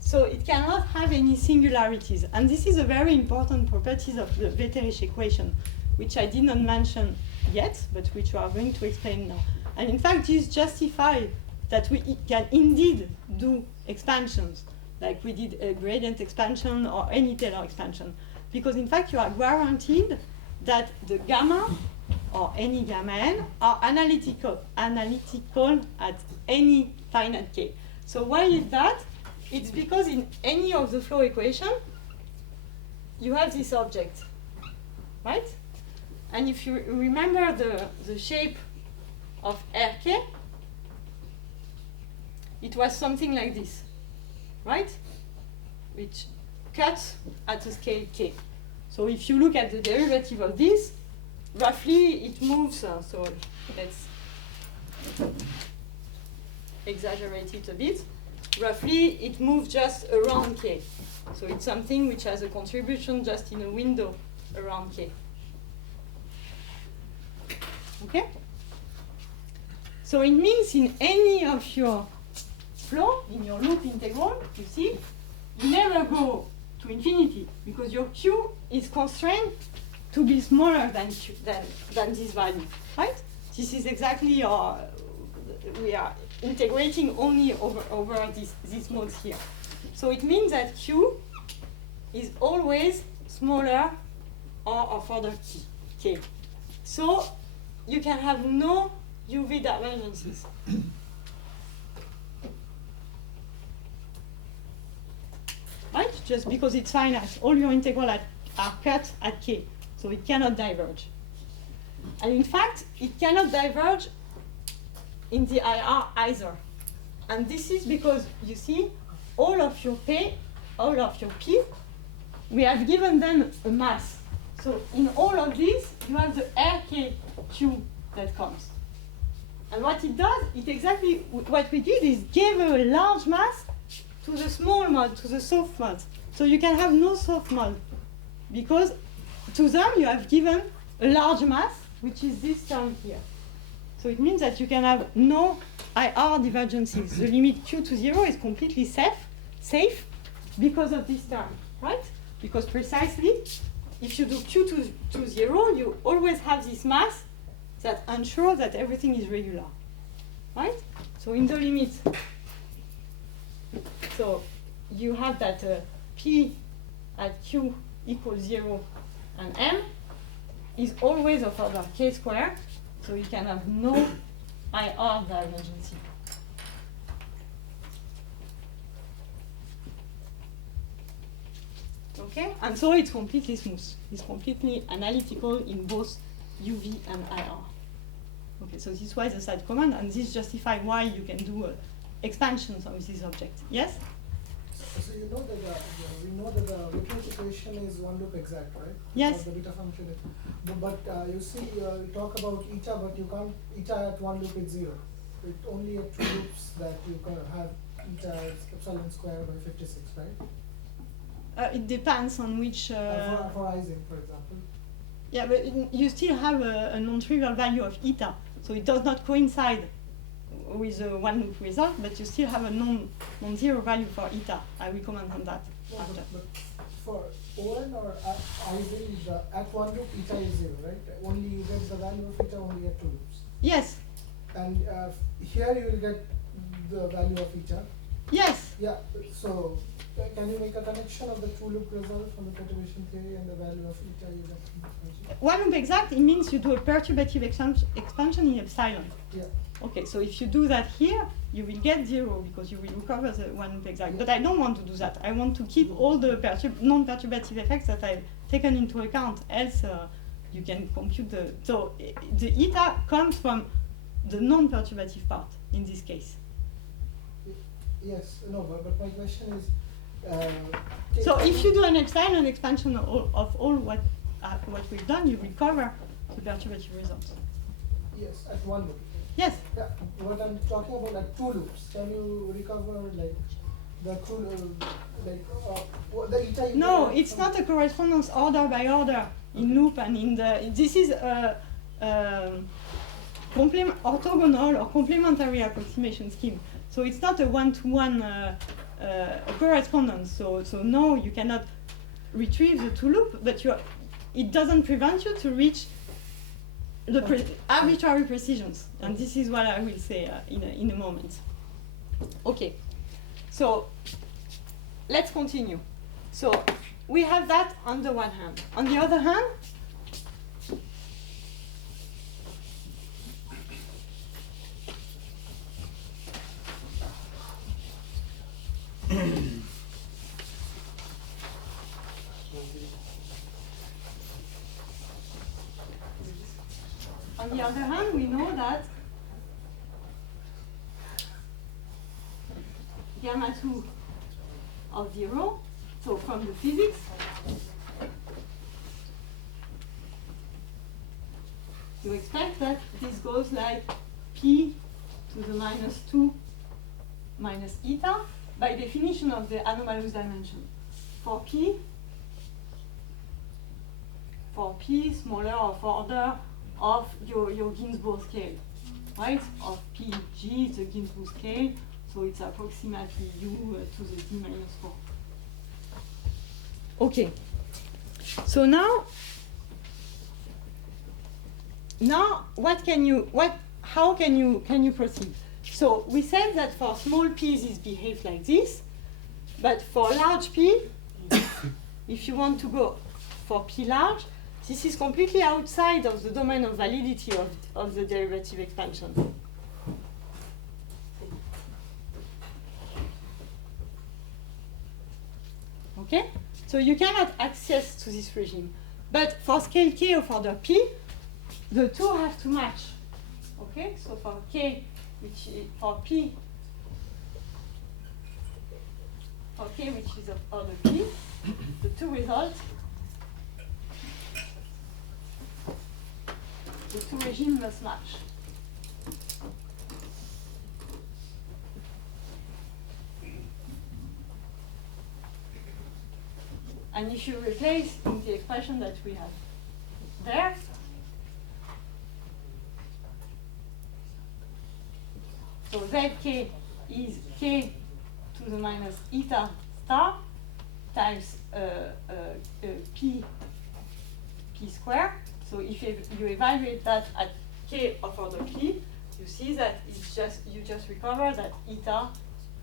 So it cannot have any singularities. And this is a very important property of the Wetterich equation, which I did not mention yet, but which we are going to explain now. And in fact, this justifies that we can indeed do expansions, like we did a gradient expansion or any Taylor expansion. Because in fact, you are guaranteed that the gamma or any gamma n are analytical at any finite k. So why is that? It's because in any of the flow equation, you have this object, right? And if you remember the shape of Rk, it was something like this, right? Which cuts at a scale k. So if you look at the derivative of this, roughly it moves, so let's exaggerate it a bit. Roughly it moves just around k. So it's something which has a contribution just in a window around k. Okay? So it means in any of your flow, in your loop integral, you see, you never go to infinity because your q is constrained to be smaller than this value, right? This is exactly our, we are integrating only over these modes here. So it means that q is always smaller or of order k. So you can have no UV divergences. Right? Just because it's finite. All your integrals are cut at k. So it cannot diverge. And in fact, it cannot diverge in the IR either. And this is because, you see, all of your P, we have given them a mass. So in all of these, you have the RKQ that comes. And what it does, it exactly, what we did is give a large mass to the small mod, to the soft mod. So you can have no soft mod, because to them you have given a large mass, which is this term here. So it means that you can have no IR divergences. The limit q to 0 is completely safe because of this term, right? Because precisely, if you do q to 0, you always have this mass that ensures that everything is regular. right? So in the limit, so you have that p at q equals 0 and m is always of order k squared, so you can have no IR divergency. Okay, and so it's completely smooth. It's completely analytical in both UV and IR. Okay, so this was the side command, and this justifies why you can do expansions of this object. Yes? So you know that we know that the Renormalisation equation is one loop exact, right? Yes. The beta function is. But you see, you talk about eta, but you can't eta at one loop is 0. It's only at 2 loops that you can have eta as epsilon squared by 56, right? It depends on which. For Ising, for example. Yeah, but you still have a non-trivial value of eta, so it does not coincide with the one loop result, but you still have a non-zero value for eta. I will comment on that No, after. but for ON or Ising, at one loop eta is 0, right? Only you get the value of eta only at 2 loops. Yes. And here you will get the value of eta. Yes. Yeah, so can you make a connection of the two loop result from the perturbation theory and the value of eta you get? One loop exact, it means you do a perturbative expansion in epsilon. Yeah. Okay, so if you do that here, you will get 0 because you will recover the one loop exact. But I don't want to do that. I want to keep all the non-perturbative effects that I've taken into account. Else, you can compute the. So the eta comes from the non-perturbative part in this case. Yes, no, but my question is. So if you do an epsilon expansion of all what we've done, you recover the perturbative results. Yes, at one loop. Yes. Yeah, what I'm talking about, like 2 loops. Can you recover like the two the eta? You No, get it's from not a correspondence order by order in loop and in the. This is a orthogonal or complementary approximation scheme. So it's not a one-to-one correspondence. So no, you cannot retrieve the two loop, but it doesn't prevent you to reach the arbitrary precisions. And this is what I will say in a moment. Okay, so let's continue. So we have that on the one hand. On the other hand, we know that gamma 2 of 0, so from the physics, you expect that this goes like p to the minus 2 minus eta by definition of the anomalous dimension. For p smaller of order of your Ginzburg scale, right? Of pg, it's a Ginzburg scale, so it's approximately u to the d minus 4. Okay. So now how can you proceed? So we said that for small p this behaves like this, but for large p, if you want to go for p large, this is completely outside of the domain of validity of the derivative expansion. Okay? So you cannot access to this regime. But for scale k of order p, the two have to match. Okay? So for k, which is for p, which is of order p, the two results, the two regimes must match. And if you replace in the expression that we have there, so zk is k to the minus eta star times p squared. So if you evaluate that at k of order p, you see that it's just you just recover that eta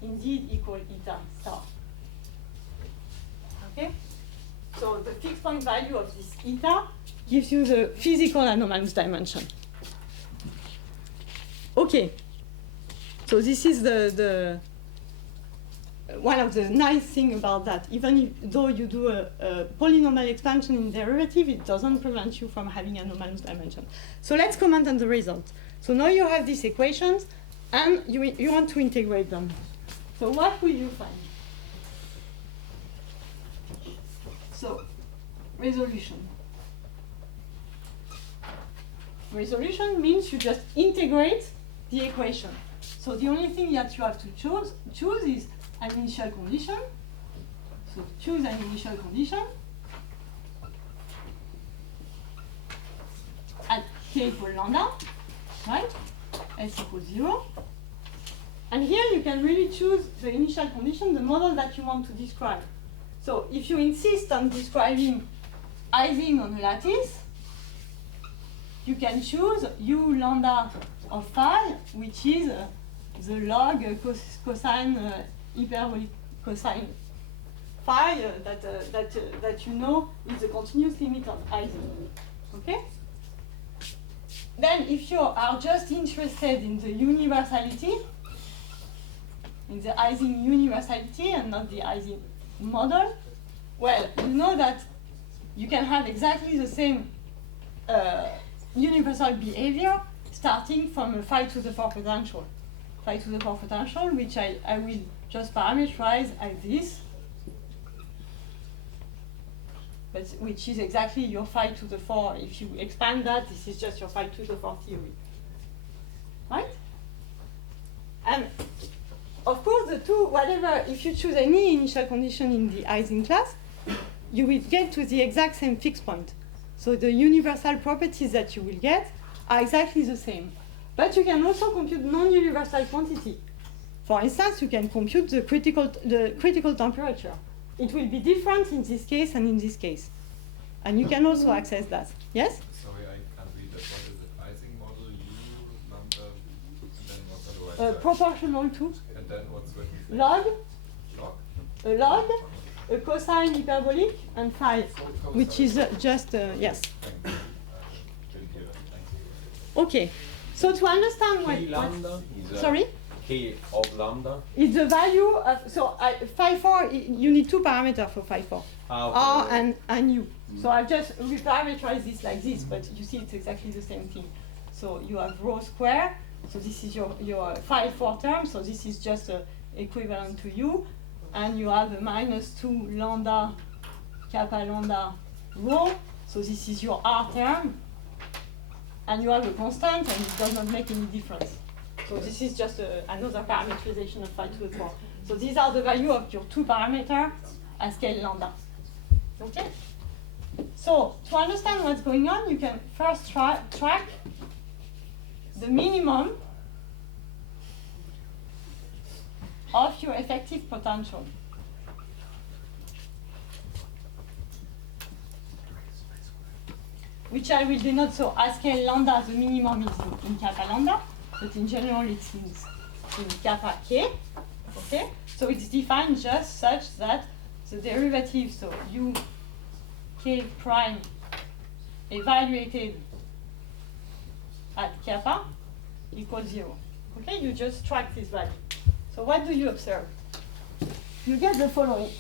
indeed equal eta star. Okay? So the fixed point value of this eta gives you the physical anomalous dimension. Okay. So this is the one of the nice things about that. Even though you do a polynomial expansion in derivative, it doesn't prevent you from having anomalous dimension. So let's comment on the result. So now you have these equations, and you want to integrate them. So what will you find? So, resolution. Resolution means you just integrate the equation. So the only thing that you have to choose is an initial condition. So choose an initial condition at k equal lambda, right? S equals 0. And here you can really choose the initial condition, the model that you want to describe. So if you insist on describing Ising on a lattice, you can choose u lambda of phi, which is the log cosine hyperbolic cosine phi that you know is the continuous limit of Ising. Okay? Then if you are just interested in the universality, in the Ising universality and not the Ising model, well, you know that you can have exactly the same universal behavior starting from a phi to the 4 potential. Phi to the 4 potential, which I will just parameterize as this, but which is exactly your phi to the 4. If you expand that, this is just your phi to the 4 theory. Right? And of course, the two, whatever, if you choose any initial condition in the Ising class, you will get to the exact same fixed point. So the universal properties that you will get are exactly the same. But you can also compute non-universal quantity. For instance, you can compute the critical temperature. It will be different in this case and in this case. And you can also access that. Yes? Sorry, I can't read that. What is it? Ising model, u, lambda, and then what's otherwise? Proportional to And then what's what you say? log, Log? a log, a cosine hyperbolic, and phi, which is just, yes. Thank you. Didn't hear that. Thank you. Okay. So to understand K lambda what is sorry? K of lambda. It's the value of, so phi 4, you need two parameters for phi 4. R and U. So I've just reparameterized this like this, but you see it's exactly the same thing. So you have rho square, so this is your phi 4 term, so this is just equivalent to U, and you have a minus 2 lambda kappa lambda rho, so this is your R term, and you have a constant, and it does not make any difference. So this is just another parameterization of phi to the 4. So these are the value of your two parameters at scale lambda. Okay? So to understand what's going on, you can first track the minimum of your effective potential. Which I will denote, so at scale lambda, the minimum is in kappa lambda, but in general it's in kappa k. Okay? So it's defined just such that the derivative, so u k prime evaluated at kappa equals 0. Okay? You just track this value. So what do you observe? You get the following.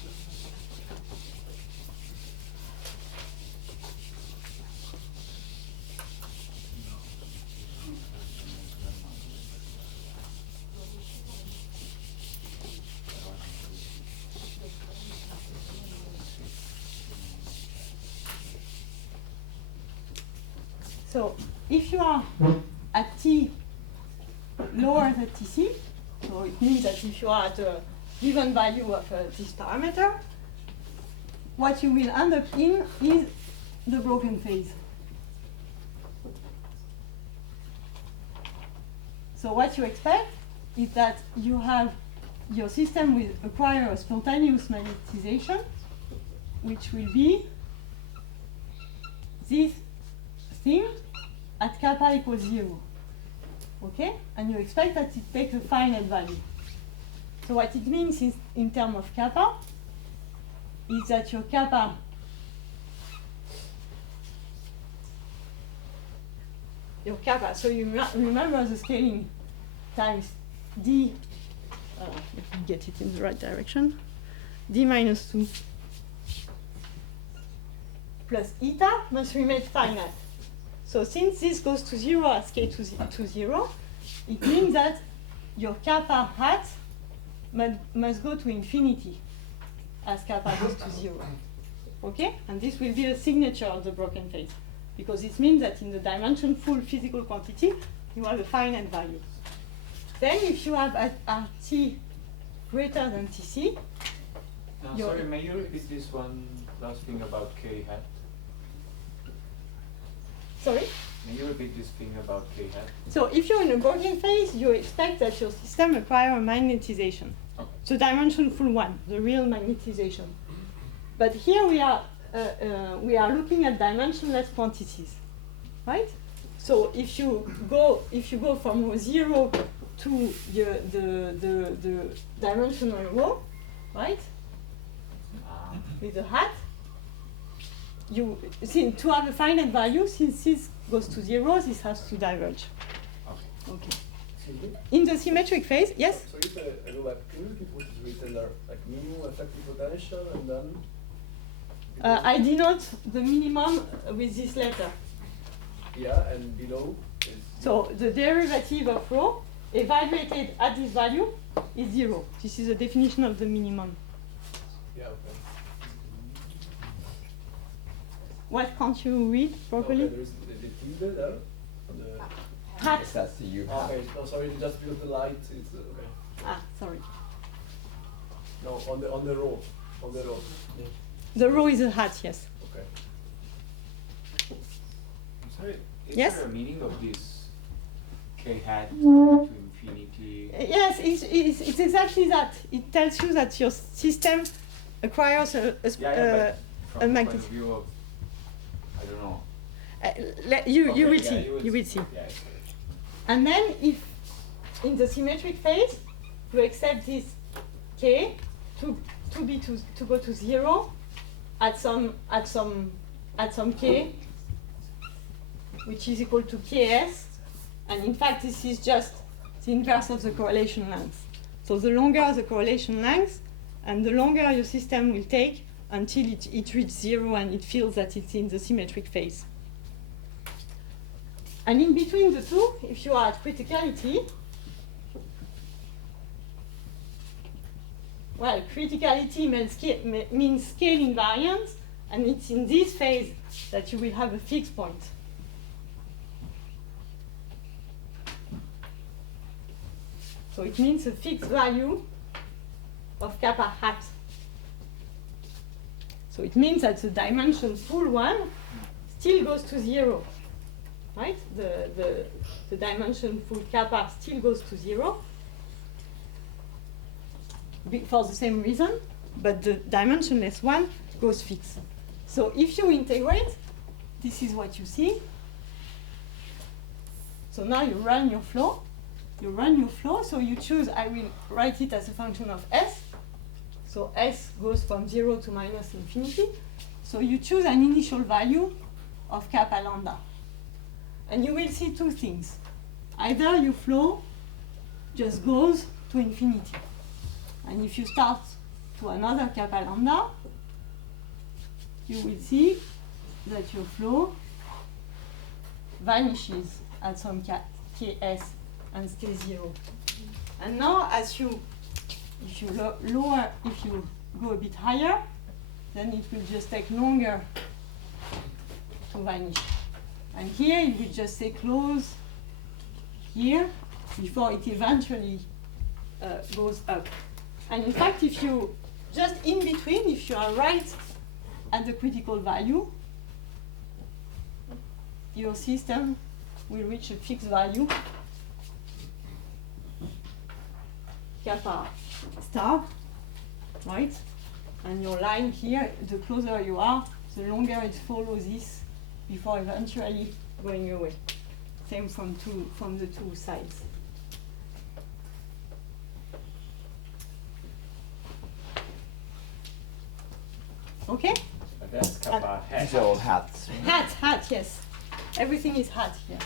So if you are at t lower than tc, so it means that if you are at a given value of this parameter, what you will end up in is the broken phase. So what you expect is that you have your system will acquire a spontaneous magnetization, which will be this thing at kappa equals 0. okay? And you expect that it takes a finite value. So what it means is, in terms of kappa, is that your kappa so you remember the scaling times d, let me get it in the right direction, d minus 2 plus eta must remain finite. So since this goes to 0 as k to 0, it means that your kappa hat must go to infinity as kappa goes to 0. Okay? And this will be a signature of the broken phase, because it means that in the dimension full physical quantity, you have a finite value. Then if you have RT greater than TC, Sorry, may you repeat this one last thing about k hat? sorry? May you repeat this thing about k hat? So if you're in a broken phase, you expect that your system acquires a magnetization. Okay. So dimension full one, the real magnetization. But here we are looking at dimensionless quantities, right? So if you go from 0 to the dimensional row, right? With a hat, you see, to have a finite value, since this goes to 0, this has to diverge. Okay. In the symmetric phase, yes? So if I do that, can you repeat what is written there? Like minimum effective potential and then? I denote the minimum with this letter. Yeah, and below is? So the derivative of rho evaluated at this value is 0. This is the definition of the minimum. Yeah, okay. What can't you read properly? Okay, there is the tilde there. On the Hat. Yes, that's the you have. okay, no, sorry, just because the light is okay. Ah, sorry. No, on the row. On the row. The row is a hat, yes. Okay. I'm sorry, is Yes? there a meaning of this k hat to infinity? Yes, it's exactly that. It tells you that your system acquires a But a from the point magnet. of view of, I don't know. You Okay, will yeah, see. You will see. Yeah, it's- And then if in the symmetric phase you accept this k to go to 0 at some k which is equal to ks, and in fact this is just the inverse of the correlation length. So the longer the correlation length, and the longer your system will take until it reaches 0 and it feels that it's in the symmetric phase. And in between the two, if you are at criticality, well, criticality means scale invariance, and it's in this phase that you will have a fixed point. So it means a fixed value of kappa hat. So it means that the dimension full one still goes to 0. Right? The dimension full kappa still goes to 0 for the same reason, but the dimensionless one goes fixed. So if you integrate, this is what you see. So now you run your flow. So you choose, I will write it as a function of s. So s goes from 0 to minus infinity. So you choose an initial value of kappa lambda. And you will see two things. Either your flow just goes to infinity. And if you start to another kappa lambda, you will see that your flow vanishes at some ks and stays 0. And now if you go a bit higher, then it will just take longer to vanish. And here it will just say close here before it eventually goes up. And in fact, if you just in between, if you are right at the critical value, your system will reach a fixed value, kappa star, right? And your line here, the closer you are, the longer it follows this before eventually going away. same from the two sides. Okay? But that's kappa hat. These are all hats. Hat, yes. Everything is hat here.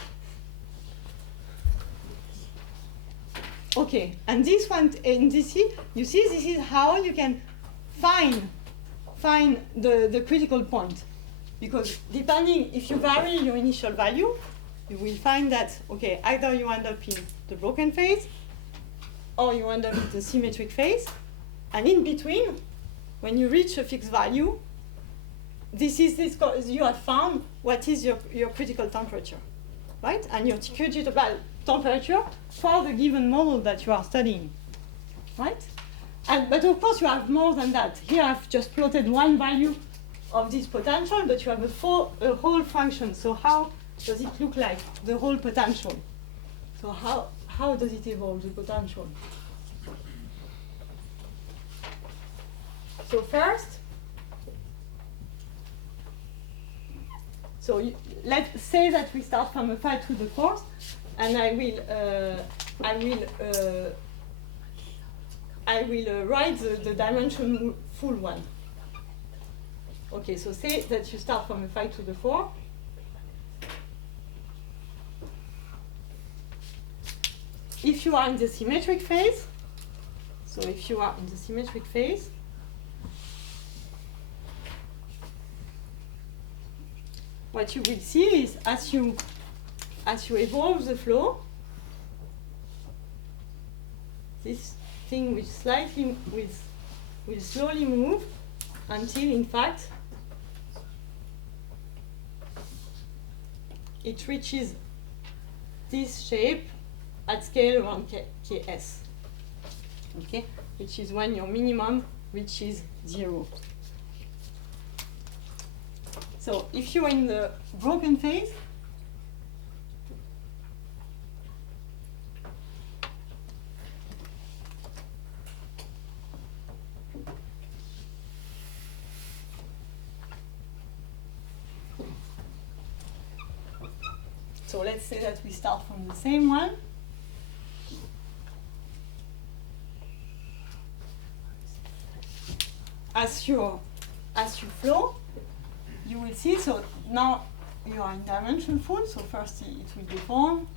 Okay, and this one in DC, you see this is how you can find the critical point. Because depending, if you vary your initial value, you will find that, okay, either you end up in the broken phase, or you end up in the symmetric phase, and in between, when you reach a fixed value, you have found what is your critical temperature, right? And your critical temperature for the given model that you are studying, right? But of course you have more than that. Here I've just plotted one value of this potential, but you have a whole function. So how does it look like, the whole potential? So how does it evolve, the potential? So first, let's say that we start from a phi to the fourth, and I will write the dimension full one. Okay, so say that you start from a phi to the 4. If you are in the symmetric phase, what you will see is as you evolve the flow, this thing will slowly move until, in fact, it reaches this shape at scale around Ks, okay, which is when your minimum reaches 0. So if you're in the broken phase, so let's say that we start from the same one. As you flow, you will see, so now you are in dimension full, so first it will deform.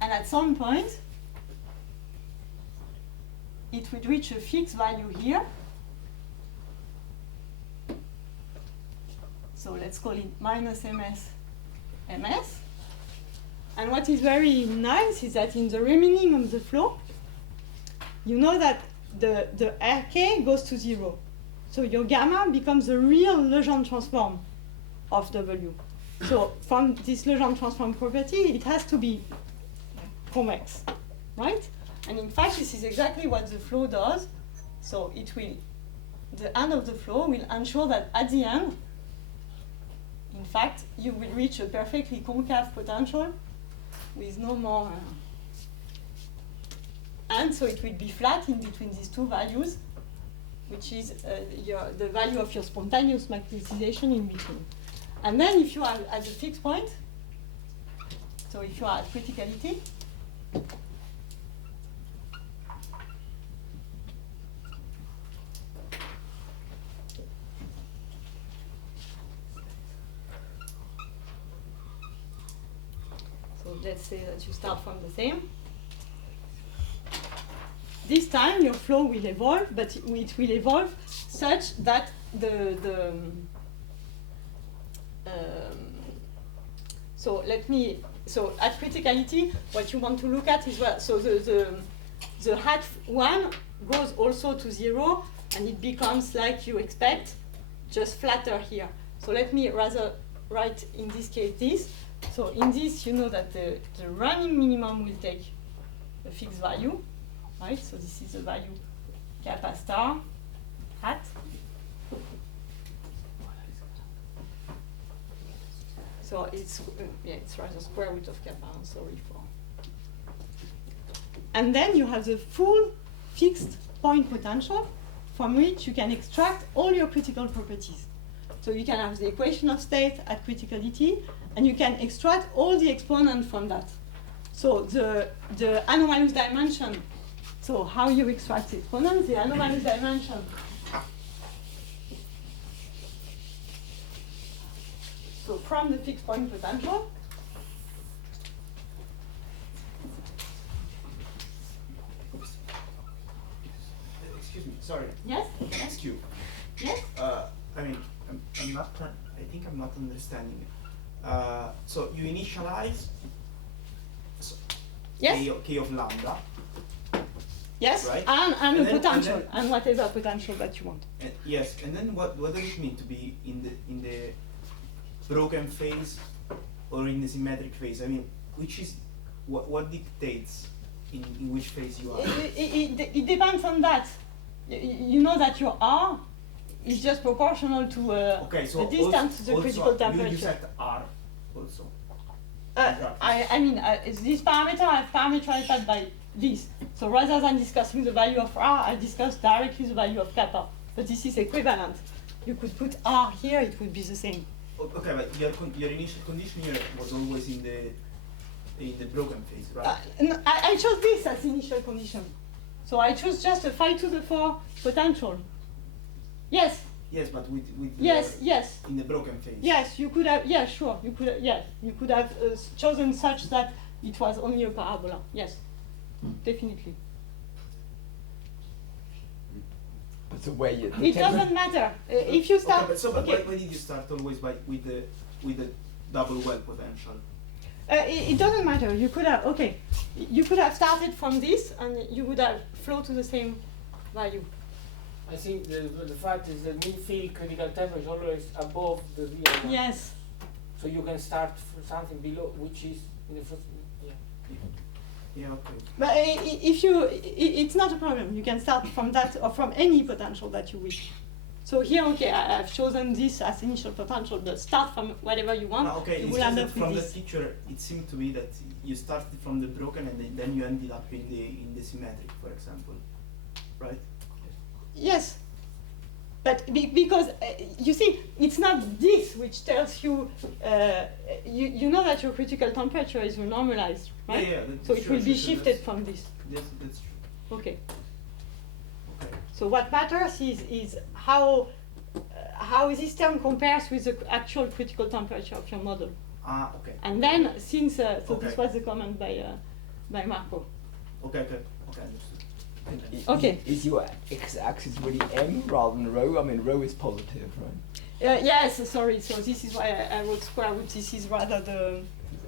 And at some point, it will reach a fixed value here. So let's call it minus ms. And what is very nice is that in the remaining of the flow, you know that the RK goes to 0. So your gamma becomes the real Legendre transform of W. So from this Legendre transform property, it has to be convex, right? And in fact, this is exactly what the flow does. So the end of the flow will ensure that at the end, in fact, you will reach a perfectly concave potential with no more. And so it will be flat in between these two values, which is the value of your spontaneous magnetization in between. And then if you are at the fixed point, so if you are at criticality, so let's say that you start from the same. This time your flow will evolve, but it will evolve such that so at criticality, what you want to look at is what, so the hat 1 goes also to 0, and it becomes like you expect, just flatter here. So let me rather write in this case this. So in this, you know that the running minimum will take a fixed value. Right, so this is the value kappa star hat. So it's rather square root of kappa. I'm sorry for. And then you have the full fixed point potential from which you can extract all your critical properties. So you can have the equation of state at criticality, and you can extract all the exponents from that. So the anomalous dimension, so how you extract the exponents, the anomalous dimension. So from the fixed point potential, Excuse me, sorry. yes? Can I ask you? Yes? I mean, I'm not. I think I'm not understanding it. So you initialize so Yes? k of lambda. Yes? Right? And And a then- potential, and and whatever potential that you want. Yes, and then what does it mean to be in the broken phase or in the symmetric phase? I mean, which is what dictates in which phase you are? It depends on that. You know that your R is just proportional to Okay, so the distance to the also critical you temperature. set R also. I mean, this parameter I've parameterized that by this. So rather than discussing the value of R, I discuss directly the value of kappa. But this is equivalent. You could put R here, it would be the same. Okay, but your initial condition here was always in the broken phase, right? I chose this as initial condition. So I chose just a phi to the 4 potential. Yes. Yes, but with Yes, yes. in the broken phase. Yes, you could have, yeah, sure, you could have, yes, you could have chosen such that it was only a parabola, yes, definitely. But the way you. It doesn't matter, if you start, But okay. why did you start always with the double well potential? It doesn't matter, you could have, okay, you could have started from this and you would have flowed to the same value. I think the fact is that mean field critical temperature is always above the real one. Yes. So you can start from something below, which is in the first. Yeah. Yeah, okay. But if you, it's not a problem, you can start from that or from any potential that you wish. So here, okay, I've chosen this as initial potential, but start from whatever you want, Okay, you it's will just end that up from with the this. picture, it seemed to be that you started from the broken and then you ended up in the symmetric, for example, right? Yes, but because you see, it's not this which tells you, you know that your critical temperature is renormalized, right? Yeah, that's so it sure, will be sure, shifted that's- from this. Yes, that's true. Okay. Okay. So what matters is how this term compares with the actual critical temperature of your model. Ah, okay. And then, since so Okay. this was the comment by Marco. Okay, understood. Okay. Is your x-axis really m rather than rho? I mean, rho is positive, right? Yes, sorry. So this is why I wrote square root. This is rather the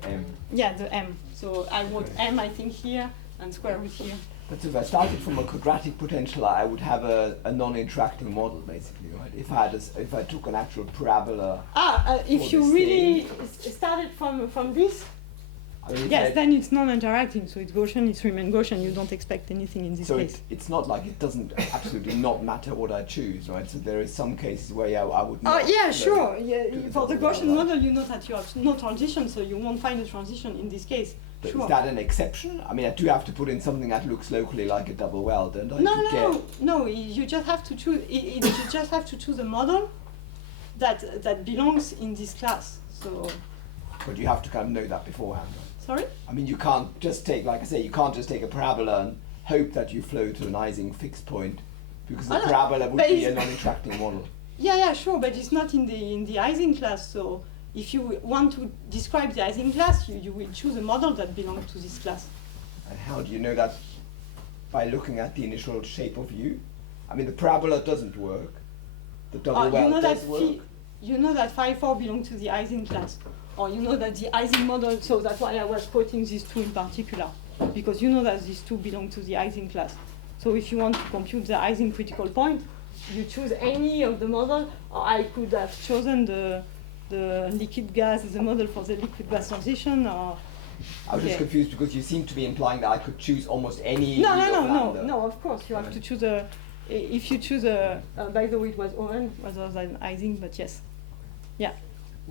M. yeah, the m. So I wrote m, I think, here and square root here. But if I started from a quadratic potential, I would have a non-interacting model, basically, right? If I took an actual parabola. If for you this really thing, started from this, I mean, yes, then it's non-interacting. So it's Gaussian, it's Riemann Gaussian. You don't expect anything in this so case. it's not like it doesn't absolutely not matter what I choose, right? So there is some cases where I would Oh not. yeah, go sure. to Yeah, the for the double Gaussian well, model, you know that you have no transition, so you won't find a transition in this case. But Sure. is that an exception? I mean, I do have to put in something that looks locally like a double well, don't I? No. You just have to choose. You just have to choose a model that belongs in this class. So. But you have to kind of know that beforehand. Right? Sorry. I mean, you can't just take, like I say, you can't just take a parabola and hope that you flow to an Ising fixed point, because the parabola would but be a it's- non-interacting model. Yeah, sure, but it's not in the Ising class. So if you want to describe the Ising class, you will choose a model that belongs to this class. And how do you know that? By looking at the initial shape of U? I mean, the parabola doesn't work. The double well you know does that work. you know that phi 4 belongs to the Ising class, or you know that the Ising model. So that's why I was quoting these two in particular, because you know that these two belong to the Ising class. So if you want to compute the Ising critical point, you choose any of the model, or I could have chosen the liquid gas, the model for the liquid gas transition, or. I was just confused because you seem to be implying that I could choose almost any. No, E of lambda. no. Of course, you have to choose a. If you choose a, by the way, it was Owen rather than Ising, but yes, yeah.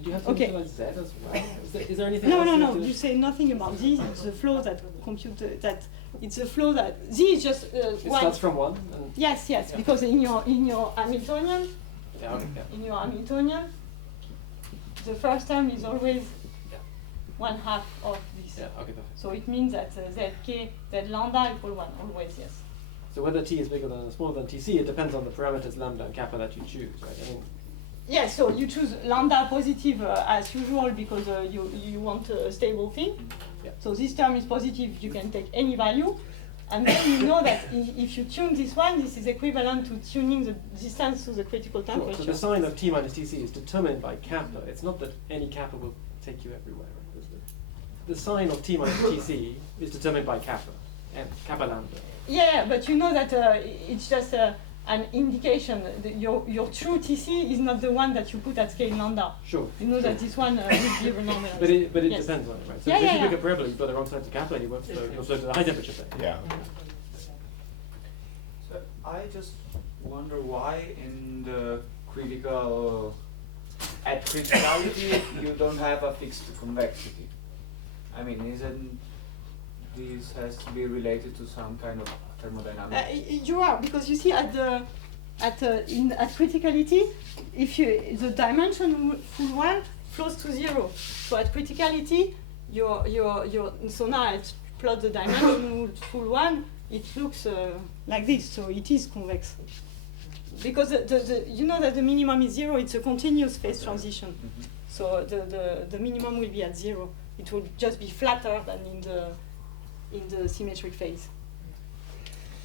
Do you have to Okay. initialize Z as well? Is there anything No, else no, you no. have to- You say nothing about Z. It's the flow that compute that. It's a flow that Z is just It one. starts from one. And Yes, yes. Yeah. Because in your Hamiltonian, yeah, okay, yeah. in your Hamiltonian, the first term is always 1/2 of this. Yeah, okay, perfect. So it means that zk, z lambda equal 1, always, yes. So whether t is bigger than or smaller than tc, it depends on the parameters lambda and kappa that you choose, right? I mean, Yes, so you choose lambda positive as usual because you want a stable thing. Yeah. So this term is positive, you can take any value. And then you know that if you tune this one, this is equivalent to tuning the distance to the critical sure. temperature. So the sign of t minus tc is determined by kappa. It's not that any kappa will take you everywhere. Right? The sign of t minus tc is determined by kappa, and kappa lambda. Yeah, but you know that it's just an indication. Your true TC is not the one that you put at scale lambda. Sure. You know that this one will be renormalized. But it Yes. depends on it, right? So Yeah, if yeah, you look yeah. at parabola, you've got the wrong side to kappa, you won't you'll flow to the high temperature phase. Yeah. So I just wonder why in the critical, at criticality you don't have a fixed convexity. I mean, isn't this has to be related to some kind of thermodynamics? You are, because you see at criticality, if the dimension full one flows to 0. So at criticality, so now I plot the dimension full one, it looks like this. So it is convex. Because you know that the minimum is 0. It's a continuous phase transition. Mm-hmm. So the minimum will be at 0. It will just be flatter than in the symmetric phase.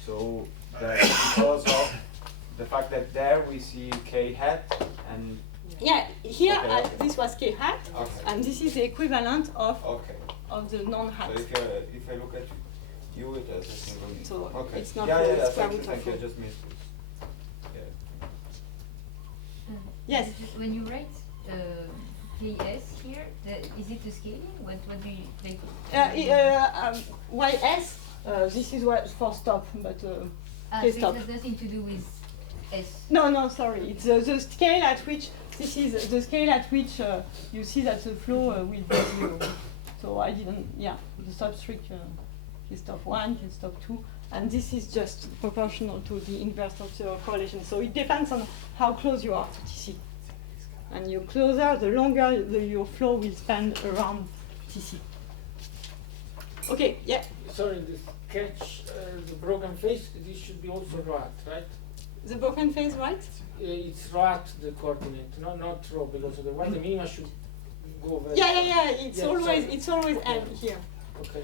So that because of the fact that there we see k hat and Yeah, here Okay, okay. this was k hat, Okay. and this is the equivalent of okay. the non-hat. So if I look at you it as a single unit. So okay. it's not yeah, the yeah, yeah, square thank you, root of thank you. I four. just missed this. Yeah. Yes. When you write ks here, is it a scaling? What do you like? ys, this is what for stop, but So k it stop. has nothing to do with s. No, sorry. It's the scale at which this is the scale at which you see that the flow will be 0. So I didn't. Yeah, the stop streak k stop 1, k stop 2, and this is just proportional to the inverse of the correlation. So it depends on how close you are to TC. And you're closer, the longer your flow will spend around TC. Okay, yeah. Sorry, this catch, the broken phase, this should be also rot, right? The broken phase, right? It's rot, the coordinate, not rho, because otherwise the minima should go very Yeah. Yeah, It's always M here. Okay.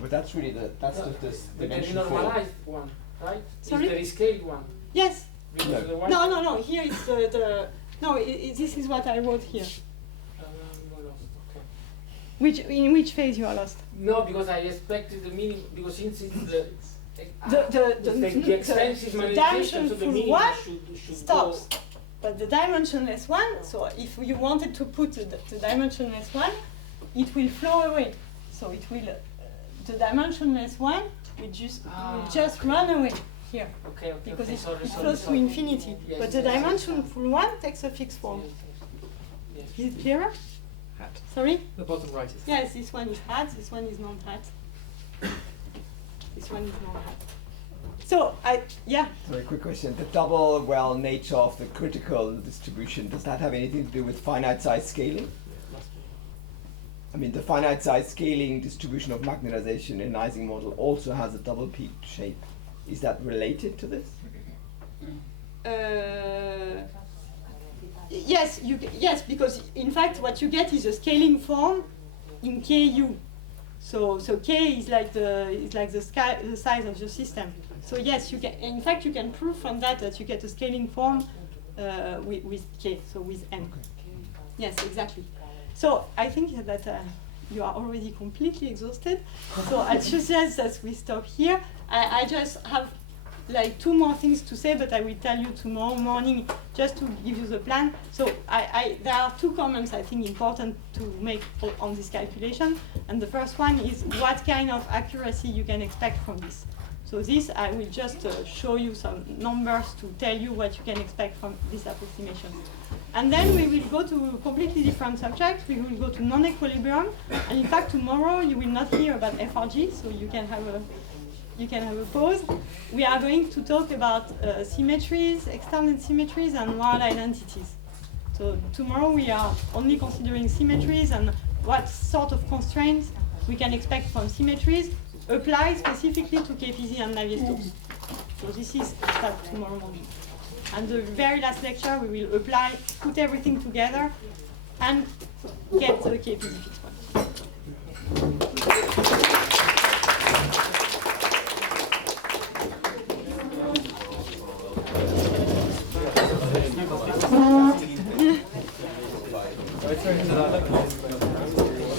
But that's really that's just this The dimension 4. normalized one, right? Sorry? Is the rescaled one? Yes. Because No. otherwise- No. Here is this is what I wrote here. I'm lost, okay. In which phase you are lost? No, because I expected the minimum, because since it's The extensive dimension manipulation, so the full minimum one should stops. go. But the dimensionless one, so if you wanted to put the dimensionless one, it will flow away. So it will, the dimensionless one will just run away here. Okay, Because okay, it sorry, flows to sorry. infinity. Yes, But the yes, dimension full one takes a fixed form. Yes. Is it clearer? Hat. Sorry? The bottom right is Yes, this one is hat, this one is non-hat. This one is non-hat. So, Sorry, quick question. The double well nature of the critical distribution, does that have anything to do with finite size scaling? I mean, the finite size scaling distribution of magnetization in Ising model also has a double peaked shape. Is that related to this? yes, because in fact what you get is a scaling form in Ku. So K is like the size of the system. So yes, you can. In fact, you can prove from that you get a scaling form with K, so with M. Yes, exactly. So I think that you are already completely exhausted. So I suggest that we stop here. I just have like 2 more things to say, but I will tell you tomorrow morning just to give you the plan. So there are 2 comments I think important to make on this calculation. And the first one is what kind of accuracy you can expect from this. So this, I will just show you some numbers to tell you what you can expect from this approximation. And then we will go to a completely different subject. We will go to non-equilibrium. And in fact, tomorrow you will not hear about FRG, so you can have a pause. We are going to talk about symmetries, extended symmetries, and wild identities. So tomorrow we are only considering symmetries and what sort of constraints we can expect from symmetries applied specifically to KPZ and Navier-Stokes. So this is start tomorrow morning. And the very last lecture we will apply, put everything together and get the KPZ fixed point.